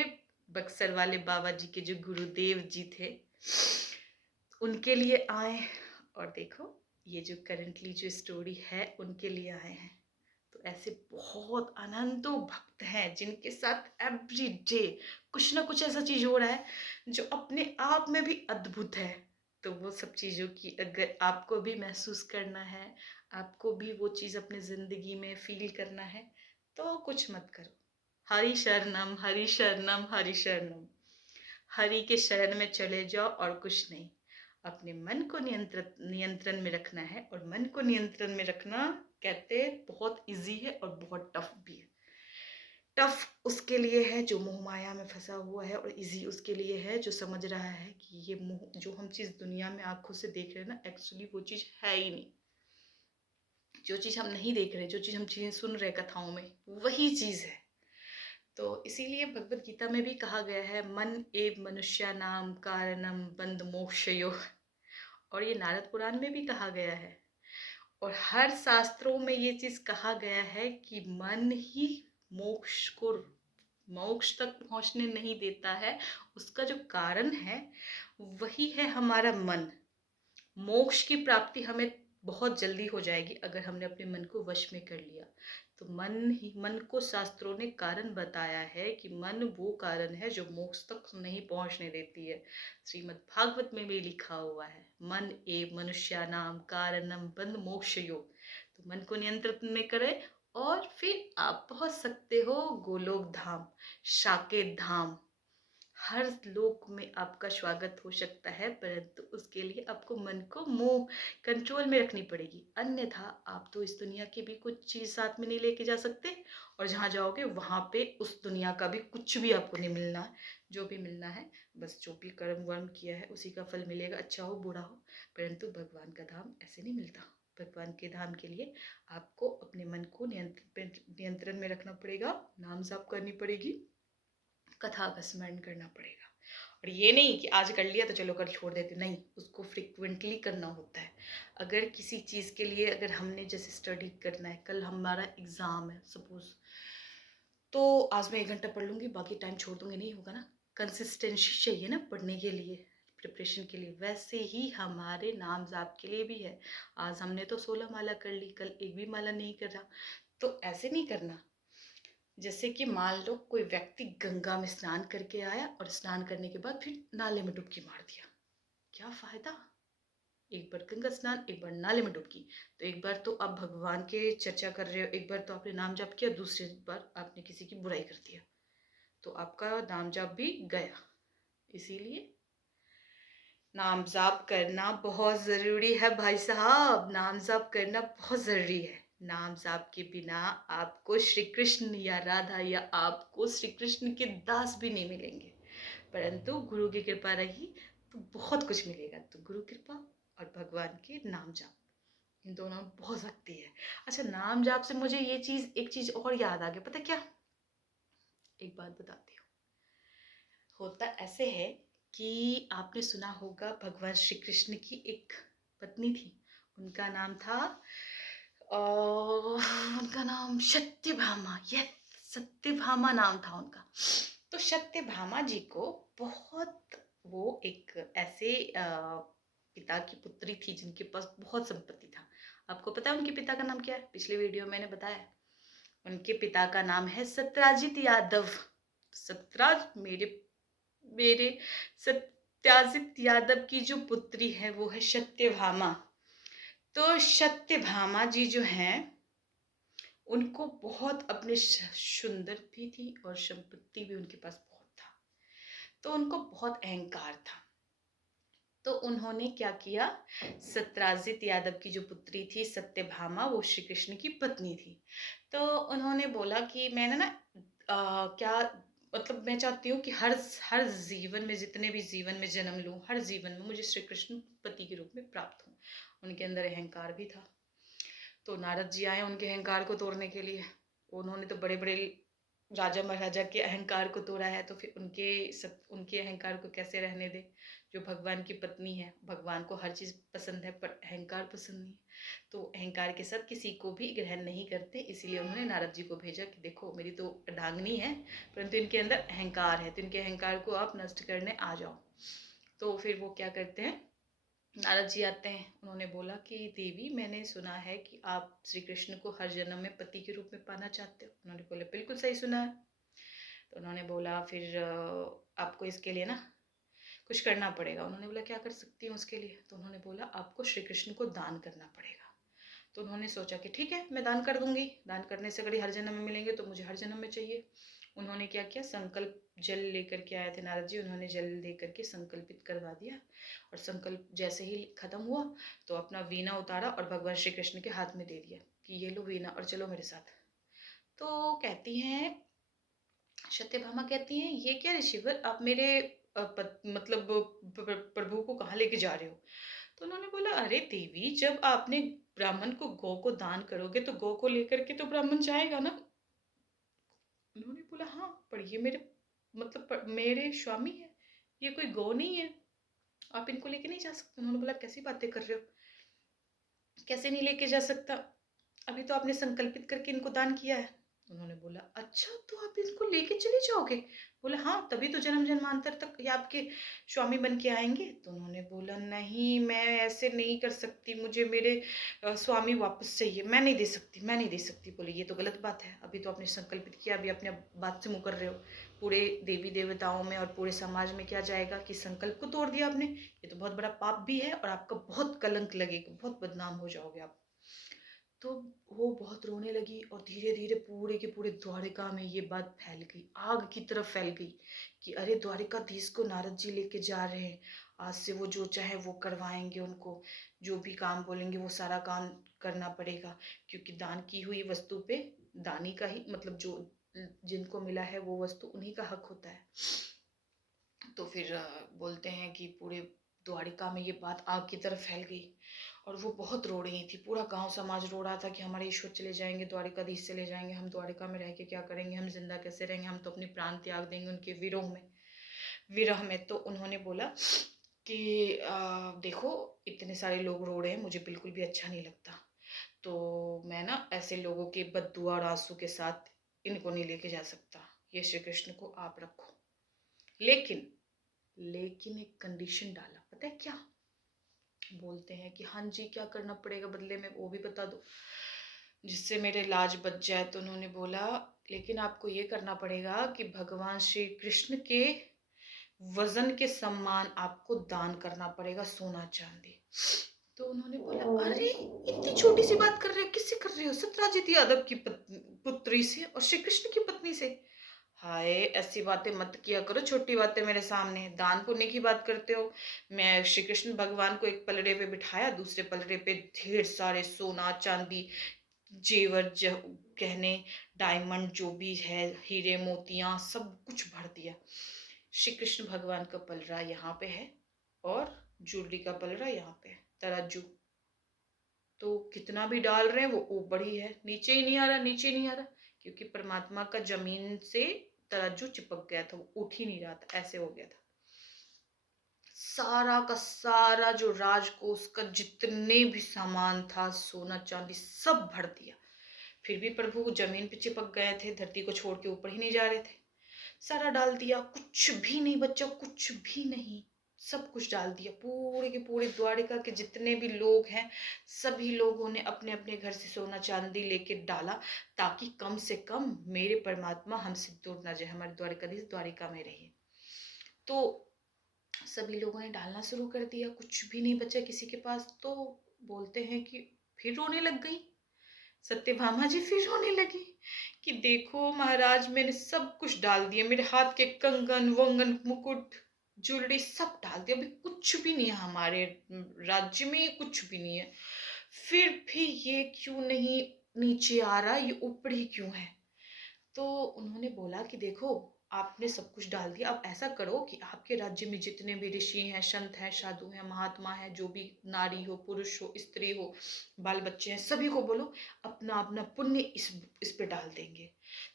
बक्सर वाले बाबा जी के जो गुरुदेव जी थे, उनके लिए आए, और देखो ये जो करंटली जो स्टोरी है उनके लिए आए हैं। तो ऐसे बहुत अनंतों भक्त हैं जिनके साथ एवरी डे कुछ ना कुछ ऐसा चीज हो रहा है जो अपने आप में भी अद्भुत है। तो वो सब चीज़ों की अगर आपको भी महसूस करना है, आपको भी वो चीज़ अपनी ज़िंदगी में फील करना है, तो कुछ मत करो, हरि शरणम हरि शरणम हरि शरणम, हरि के शरण में चले जाओ और कुछ नहीं। अपने मन को नियंत्रण में रखना है, और मन को नियंत्रण में रखना कहते बहुत इजी है और बहुत टफ भी है। टफ उसके लिए है जो मोह माया में फंसा हुआ है, और इजी उसके लिए है जो समझ रहा है कि ये मोह जो हम चीज़ दुनिया में आंखों से देख रहे हैं ना, एक्चुअली वो चीज़ है ही नहीं। जो चीज़ हम नहीं देख रहे, जो चीज़ हम चीज़ें सुन रहे कथाओं में, वही चीज़ है। तो इसीलिए भगवत गीता में भी कहा गया है, मन एव मनुष्यानाम कारणम बंध मोक्षयो। और ये नारद पुराण में भी कहा गया है, और हर शास्त्रों में ये चीज कहा गया है कि मन ही मोक्ष को, मोक्ष तक पहुंचने नहीं देता है, उसका जो कारण है वही है हमारा मन। मोक्ष की प्राप्ति हमें बहुत जल्दी हो जाएगी अगर हमने अपने मन को वश में कर लिया। तो मन को शास्त्रों ने कारण बताया है कि मन वो कारण है जो मोक्ष तक नहीं पहुंचने देती है। श्रीमद् भागवत में भी लिखा हुआ है, मन एव मनुष्यानाम कारणम बंध मोक्ष योग। तो मन को नियंत्रण में करें और फिर आप पहुंच सकते हो गोलोक धाम, साकेत धाम। हर लोक में आपका स्वागत हो सकता है, परंतु उसके लिए आपको मन को मोह कंट्रोल में रखनी पड़ेगी, अन्यथा आप तो इस दुनिया की भी कुछ चीज साथ में नहीं लेके जा सकते, और जहाँ जाओगे वहां पे उस दुनिया का भी कुछ भी आपको नहीं मिलना है। जो भी मिलना है बस जो भी कर्म वर्म किया है उसी का फल मिलेगा, अच्छा हो बुरा हो। परंतु भगवान का धाम ऐसे नहीं मिलता। भगवान के धाम के लिए आपको अपने मन को नियंत्रण में रखना पड़ेगा, नाम जाप करनी पड़ेगी, कथा का स्मरण करना पड़ेगा। और ये नहीं कि आज कर लिया तो चलो कर छोड़ देते, नहीं, उसको फ्रिक्वेंटली करना होता है। अगर किसी चीज़ के लिए अगर हमने जैसे स्टडी करना है, कल हमारा एग्ज़ाम है सपोज, तो आज मैं 1 घंटा पढ़ लूँगी, बाकी टाइम छोड़ दूँगी, नहीं होगा ना। कंसिस्टेंसी चाहिए ना पढ़ने के लिए, प्रिपरेशन के लिए। वैसे ही हमारे नाम जाप के लिए भी है। आज हमने तो 16 माला कर ली, कल एक भी माला नहीं कर रहा, तो ऐसे नहीं करना। जैसे कि मान लो कोई व्यक्ति गंगा में स्नान करके आया और स्नान करने के बाद फिर नाले में डुबकी मार दिया, क्या फायदा। एक बार गंगा स्नान, एक बार नाले में डुबकी। तो एक बार तो आप भगवान के चर्चा कर रहे हो, एक बार तो आपने नाम जाप किया, दूसरी बार आपने किसी की बुराई कर दिया, तो आपका नाम जाप भी गया। इसीलिए नाम जाप करना बहुत ज़रूरी है भाई साहब, नाम जाप करना बहुत ज़रूरी है। नाम जाप के बिना आपको श्री कृष्ण या राधा या आपको श्री कृष्ण के दास भी नहीं मिलेंगे, परंतु गुरु की कृपा रही तो बहुत कुछ मिलेगा। तो गुरु कृपा और भगवान के नाम जाप, इन दोनों में बहुत शक्ति है। अच्छा, नाम जाप से मुझे ये चीज़, एक चीज़ और याद आ गई, पता क्या, एक बात बताती हूँ। होता ऐसे है कि आपने सुना होगा भगवान श्री कृष्ण की एक पत्नी थी, उनका नाम था उनका नाम सत्यभामा, ये सत्यभामा नाम था उनका। तो सत्यभामा जी को बहुत, वो एक ऐसे पिता की पुत्री थी जिनके पास बहुत संपत्ति था। आपको पता है उनके पिता का नाम क्या है, पिछले वीडियो में मैंने बताया। उनके पिता का नाम है सत्यजित यादव। सत्यराज मेरे मेरे सत्याजित यादव की जो पुत्री है वो है सत्यभामा। तो सत्यभामा जी जो हैं उनको बहुत अपने सुंदर भी थी और संपत्ति भी उनके पास बहुत था। तो उनको बहुत अहंकार था। तो उन्होंने क्या किया, सत्यजित यादव की जो पुत्री थी सत्यभामा, वो श्री कृष्ण की पत्नी थी। तो उन्होंने बोला कि मैंने ना क्या मतलब मैं चाहती हूँ कि हर हर जीवन में, जितने भी जीवन में जन्म लूँ, हर जीवन में मुझे श्री कृष्ण पति के रूप में प्राप्त हो। उनके अंदर अहंकार भी था। तो नारद जी आए उनके अहंकार को तोड़ने के लिए। उन्होंने तो बड़े बड़े राजा महाराजा के अहंकार को तोड़ा है, तो फिर उनके अहंकार को कैसे रहने दे। जो भगवान की पत्नी है, भगवान को हर चीज़ पसंद है पर अहंकार पसंद नहीं। तो अहंकार के साथ किसी को भी ग्रहण नहीं करते, इसीलिए उन्होंने नारद जी को भेजा कि देखो मेरी तो अर्धांगिनी है परंतु इनके अंदर अहंकार है, तो इनके अहंकार को आप नष्ट करने आ जाओ। तो फिर वो क्या करते हैं, नारद जी आते हैं। उन्होंने बोला कि देवी, मैंने सुना है कि आप श्री कृष्ण को हर जन्म में पति के रूप में पाना चाहते हो। उन्होंने बोला बिल्कुल सही सुना है। तो उन्होंने बोला फिर आपको इसके लिए ना कुछ करना पड़ेगा। उन्होंने बोला क्या कर सकती हूँ उसके लिए। तो उन्होंने बोला आपको श्री कृष्ण को दान करना पड़ेगा। तो उन्होंने सोचा कि ठीक है मैं दान कर दूंगी, दान करने से अगर हर जन्म में मिलेंगे तो मुझे हर जन्म में चाहिए। उन्होंने क्या किया, संकल्प जल लेकर के आए थे नारद जी। उन्होंने जल लेकर के संकल्पित करवा दिया और संकल्प जैसे ही खत्म हुआ तो अपना वीणा उतारा और भगवान श्री कृष्ण के हाथ में दे दिया कि ये लो वीणा और चलो मेरे साथ। तो कहती हैं, सत्यभामा कहती हैं ये क्या ऋषिवर, आप मेरे मतलब प्रभु को कहाँ लेके जा रहे हो। तो उन्होंने बोला अरे देवी, जब आपने ब्राह्मण को गौ को दान करोगे तो गौ को लेकर के तो ब्राह्मण जाएगा ना। उन्होंने बोला हाँ पर ये मेरे मतलब मेरे स्वामी है, ये कोई गौ नहीं है, आप इनको लेके नहीं जा सकते। उन्होंने बोला कैसी बातें कर रहे हो, कैसे नहीं लेके जा सकता, अभी तो आपने संकल्पित करके इनको दान किया है। उन्होंने बोला अच्छा तो आप इनको लेके चले जाओगे। बोला हाँ तभी तो जन्म जन्मांतर तक ये आपके स्वामी बन के आएंगे। तो उन्होंने बोला नहीं मैं ऐसे नहीं कर सकती, मुझे मेरे स्वामी वापस चाहिए, मैं नहीं दे सकती, मैं नहीं दे सकती। बोले ये तो गलत बात है, अभी तो आपने संकल्पित किया, अभी अपने बात से मुकर रहे हो। पूरे देवी देवताओं में और पूरे समाज में क्या जाएगा कि संकल्प को तोड़ दिया आपने, ये तो बहुत बड़ा पाप भी है और आपका बहुत कलंक लगेगा, बहुत बदनाम हो जाओगे आप। तो वो बहुत रोने लगी और धीरे धीरे पूरे के पूरे द्वारिका में ये बात फैल गई, आग की तरफ फैल गई कि अरे द्वारिकाधीश को नारद जी लेके जा रहे हैं, आज से वो जो चाहे वो करवाएंगे, उनको जो भी काम बोलेंगे वो सारा काम करना पड़ेगा, क्योंकि दान की हुई वस्तु पे दानी का ही मतलब जो जिनको मिला है वो वस्तु उन्हीं का हक होता है। तो फिर बोलते हैं कि पूरे द्वारिका में ये बात आग की तरफ फैल गई और वो बहुत रो रही थी। पूरा गांव समाज रो रहा था कि हमारे ईश्वर चले जाएंगे, द्वारिकाधीश चले जाएंगे, हम द्वारिका में रह के क्या करेंगे, हम जिंदा कैसे रहेंगे, हम तो अपनी प्राण त्याग देंगे उनके विरह में। तो उन्होंने बोला कि देखो इतने सारे लोग रो रहे हैं, मुझे बिल्कुल भी अच्छा नहीं लगता, तो मैं ना ऐसे लोगों के बद्दुआ और आंसू के साथ इनको नहीं लेके जा सकता, ये श्री कृष्ण को आप रखो। लेकिन लेकिन एक कंडीशन डाला, पता है क्या। बोलते हैं कि हाँ जी क्या करना पड़ेगा बदले में वो भी बता दो जिससे मेरे लाज बच जाए। तो उन्होंने बोला लेकिन आपको ये करना पड़ेगा कि भगवान श्री कृष्ण के वजन के सम्मान आपको दान करना पड़ेगा, सोना चांदी। तो उन्होंने बोला अरे इतनी छोटी सी बात कर रहे हो, किससे कर रहे हो, सत्यजित यादव की पुत्री से और श्री कृष्ण की पत्नी से। हाय ऐसी बातें मत किया करो, छोटी बातें मेरे सामने, दान पुण्य की बात करते हो। मैं श्री कृष्ण भगवान को एक पलड़े पे बिठाया, दूसरे पलड़े पे ढेर सारे सोना चांदी जेवर गहने डायमंड जो भी है, हीरे मोतियां सब कुछ भर दिया। श्री कृष्ण भगवान का पलड़ा यहाँ पे है और ज्वेलरी का पलड़ा यहाँ पे है, तराजू। तो कितना भी डाल रहे हैं वो ऊपर ही है, नीचे ही नहीं आ रहा, नीचे नहीं आ रहा, क्योंकि परमात्मा का जमीन से तराजू चिपक गया था, वो उठ ही नहीं रहा था, ऐसे हो गया था। सारा का सारा जो राजकोष का जितने भी सामान था, सोना चांदी सब भर दिया। फिर भी प्रभु जमीन पे चिपक गए थे, धरती को छोड़ के ऊपर ही नहीं जा रहे थे। सारा डाल दिया, कुछ भी नहीं बचा, कुछ भी नहीं। सब कुछ डाल दिया, पूरे के पूरे द्वारिका के जितने भी लोग हैं सभी लोगों ने अपने अपने घर से सोना चांदी लेके डाला, ताकि कम से कम मेरे परमात्मा हमसे दूर ना जाए, हमारे द्वारिकाधीश द्वारिका में रहे। तो सभी लोगों ने डालना शुरू कर दिया, कुछ भी नहीं बचा किसी के पास। तो बोलते हैं कि फिर रोने लग गई सत्यभामा जी, फिर रोने लगी कि देखो महाराज, मैंने सब कुछ डाल दिया, मेरे हाथ के कंगन वंगन मुकुट ज्वेलरी सब डाल दिया, अभी कुछ भी नहीं है हमारे राज्य में, कुछ भी नहीं है। फिर भी ये क्यों नहीं नीचे आ रहा, ये ऊपर ही क्यों है? तो उन्होंने बोला कि देखो, आपने सब कुछ डाल दिया, अब ऐसा करो कि आपके राज्य में जितने भी ऋषि हैं, संत हैं, साधु हैं, महात्मा हैं, जो भी नारी हो, पुरुष हो, स्त्री हो, बाल बच्चे हैं, सभी को बोलो अपना अपना पुण्य इस पे डाल देंगे।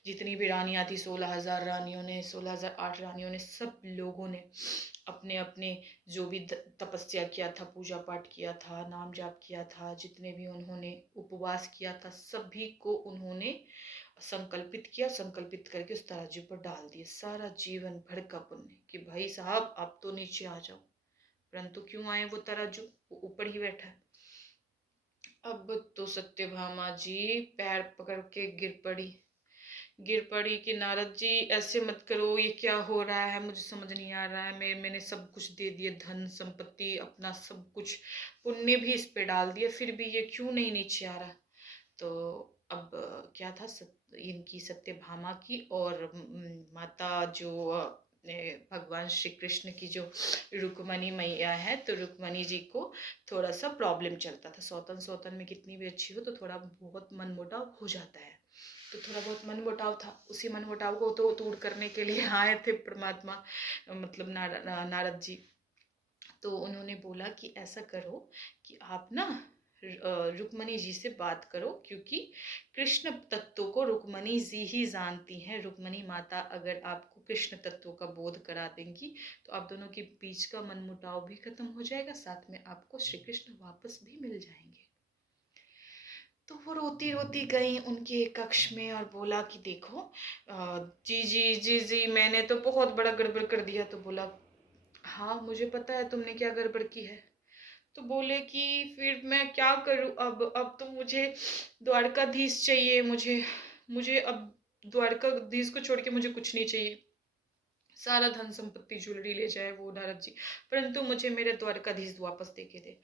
जितनी भी रानियां थी, 16,000 रानियों ने, 16,008 रानियों ने, सब लोगों ने अपने अपने जो भी तपस्या किया था, पूजा पाठ किया था, नाम जाप किया था, जितने भी उन्होंने उपवास किया था, सभी को उन्होंने संकल्पित किया, संकल्पित करके उस तराजू पर डाल दिए सारा जीवन भर का पुण्य, कि भाई साहब आप तो नीचे आ जाओ। परंतु क्यों आए वो तराजू, वो ऊपर ही बैठा है। अब तो सत्यभामा जी पैर पकड़ के गिर पड़ी कि नारद जी ऐसे मत करो, ये क्या हो रहा है, मुझे समझ नहीं आ रहा है, मैंने सब कुछ दे दिया, धन संपत्ति अपना सब कुछ, पुण्य भी इस पे डाल दिया, फिर भी ये क्यों नहीं नीचे आ रहा। तो अब क्या था, इनकी सत्यभामा की और माता जो भगवान श्री कृष्ण की जो रुक्मणी मैया है, तो रुक्मणी जी को थोड़ा सा प्रॉब्लम चलता था। सौतन सौतन में कितनी भी अच्छी हो तो थोड़ा बहुत मनमुटाव हो जाता है। तो थोड़ा बहुत मनमुटाव था, उसी मनमुटाव को तो दूर करने के लिए आए थे परमात्मा, मतलब नारद जी। तो उन्होंने बोला कि ऐसा करो कि आप ना रुक्मणी जी से बात करो, क्योंकि कृष्ण तत्व को रुक्मणी जी ही जानती हैं। रुक्मणी माता अगर आपको कृष्ण तत्व का बोध करा देंगी तो आप दोनों के बीच का मनमुटाव भी खत्म हो जाएगा, साथ में आपको श्री कृष्ण वापस भी मिल जाएंगे। तो वो रोती रोती गई उनके कक्ष में और बोला कि देखो जी जी जी जी, मैंने तो बहुत बड़ा गड़बड़ कर दिया। तो बोला हाँ मुझे पता है तुमने क्या गड़बड़ की है। तो बोले कि फिर मैं क्या करूं, अब तो मुझे द्वारकाधीश चाहिए, मुझे मुझे अब द्वारकाधीश को छोड़ के मुझे कुछ नहीं चाहिए, सारा धन संपत्ति ज्वेलरी ले जाए वो नारद जी, परंतु मुझे मेरे द्वारकाधीश वापस दे के दे।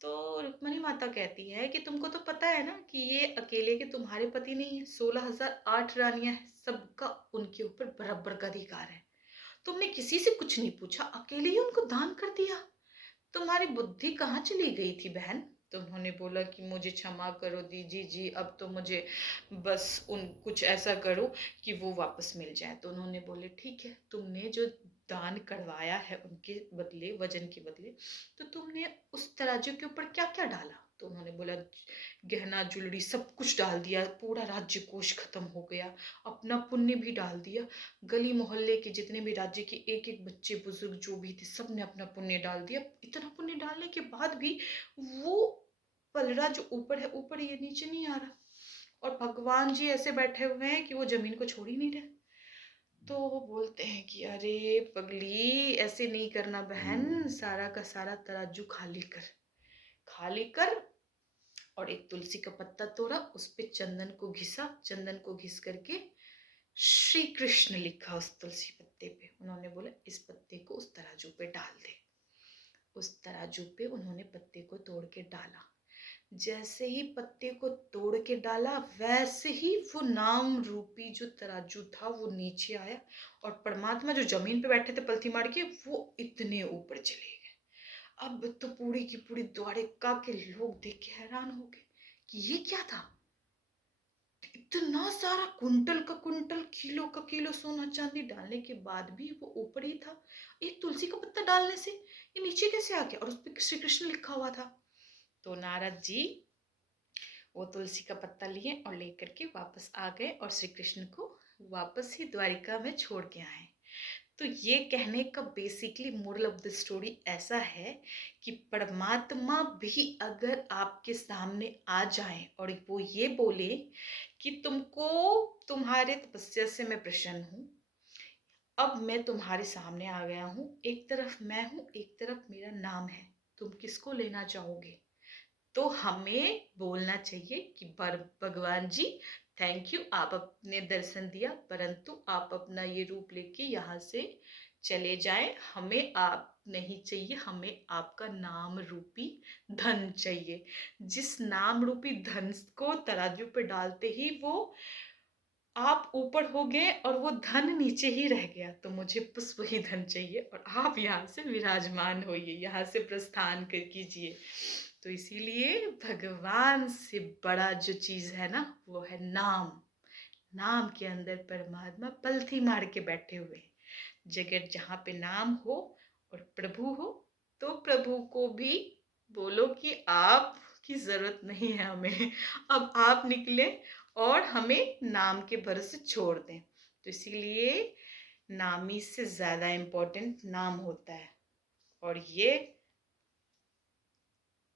तो रुक्मणी माता कहती है कि तुमको तो पता है ना कि ये अकेले के तुम्हारे पति नहीं है, 16,008 रानियां हैं, सबका उनके ऊपर बराबर का अधिकार है। तुमने किसी से कुछ नहीं पूछा, अकेले ही उनको दान कर दिया, तुम्हारी बुद्धि कहाँ चली गई थी बहन। तो उन्होंने बोला कि मुझे क्षमा करो दीजी जी, अब तो मुझे बस उन कुछ ऐसा करो कि वो वापस मिल जाए। तो उन्होंने बोले ठीक है, तुमने जो दान करवाया है उनके बदले, वजन के बदले, तो तुमने उस तराजू के ऊपर क्या क्या डाला। तो उन्होंने बोला गहना ज्वेलरी सब कुछ डाल दिया, पूरा राज्य कोष खत्म हो गया, अपना पुण्य भी डाल दिया, गली मोहल्ले के जितने भी राज्य के एक एक बच्चे बुजुर्ग जो भी थे सब ने अपना पुण्य डाल दिया। इतना पुण्य डालने के बाद भी वो पलड़ा जो ऊपर है ऊपर, ये नीचे नहीं आ रहा, और भगवान जी ऐसे बैठे हुए हैं कि वो जमीन को छोड़ ही नहीं रहे। तो वो बोलते हैं कि अरे पगली ऐसे नहीं करना बहन, सारा का सारा तराजू खाली कर, और एक तुलसी का पत्ता तोड़ा, उस पे चंदन को घिसा, चंदन को घिस करके श्री कृष्ण लिखा उस तुलसी पत्ते पे। उन्होंने बोला इस पत्ते को उस तराजू पे डाल दे। उस तराजू पे उन्होंने पत्ते को तोड़ के डाला। जैसे ही पत्ते को तोड़ के डाला वैसे ही वो नाम रूपी जो तराजू था वो नीचे आया, और परमात्मा जो जमीन पे बैठे थे पलथी मार के वो इतने ऊपर चले गए। अब तो पूरी की पूरी द्वारिका के लोग देख के हैरान हो गए कि ये क्या था। इतना सारा कुंटल का कुंटल, किलो का किलो सोना चांदी डालने के बाद भी वो ऊपर ही था। एक तुलसी का पत्ता डालने से ये नीचे कैसे आ गया, और उस पर श्री कृष्ण लिखा हुआ था। तो नारद जी वो तुलसी का पत्ता लिए और लेकर के वापस आ गए और श्री कृष्ण को वापस ही द्वारिका में छोड़ के आए। तो ये कहने का basically moral of the story ऐसा है कि परमात्मा भी अगर आपके सामने आ जाए और वो ये बोले कि तुमको तुम्हारे तपस्या से मैं प्रसन्न हूँ, अब मैं तुम्हारे सामने आ गया हूँ, एक तरफ मैं हूँ, एक तरफ मेरा नाम है, तुम किसको लेना चाहोगे? तो हमें बोलना चाहिए कि भगवान जी, थैंक यू, आप अपने दर्शन दिया, परंतु आप अपना ये रूप लेके यहाँ से चले जाएं। हमें आप नहीं चाहिए, हमें आपका नाम रूपी धन चाहिए। जिस नाम रूपी धन को तराजू पे डालते ही वो आप ऊपर हो गए और वो धन नीचे ही रह गया, तो मुझे बस वही धन चाहिए और आप यहाँ से विराजमान होइए, यहाँ से प्रस्थान कर कीजिए। तो इसीलिए भगवान से बड़ा जो चीज है ना, वो है नाम। नाम के अंदर परमात्मा पलथी मार के बैठे हुए हैं। जगह जहाँ पे नाम हो और प्रभु हो, तो प्रभु को भी बोलो कि आप की जरूरत नहीं है हमें, अब आप निकले और हमें नाम के भरोसे छोड़ दें। तो इसीलिए नामी से ज्यादा इम्पोर्टेंट नाम होता है, और ये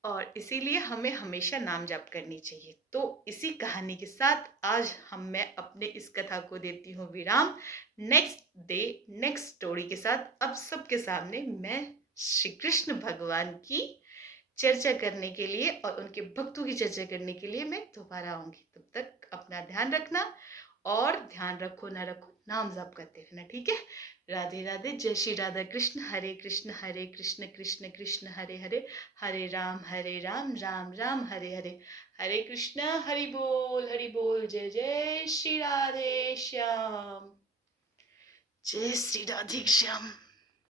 और इसीलिए हमें हमेशा नाम जाप करनी चाहिए। तो इसी कहानी के साथ आज मैं अपने इस कथा को देती हूँ विराम। नेक्स्ट डे नेक्स्ट स्टोरी के साथ अब सबके सामने मैं श्री कृष्ण भगवान की चर्चा करने के लिए और उनके भक्तों की चर्चा करने के लिए मैं दोबारा आऊंगी। तब तक अपना ध्यान रखना, और ध्यान रखो ना रखो, नाम जाप करते रहना, ठीक है? राधे राधे, जय श्री राधा कृष्ण, हरे कृष्ण कृष्ण कृष्ण हरे हरे, हरे राम राम राम हरे हरे, हरे कृष्ण, हरि बोल, जय जय श्री राधे श्याम, जय श्री राधे श्याम।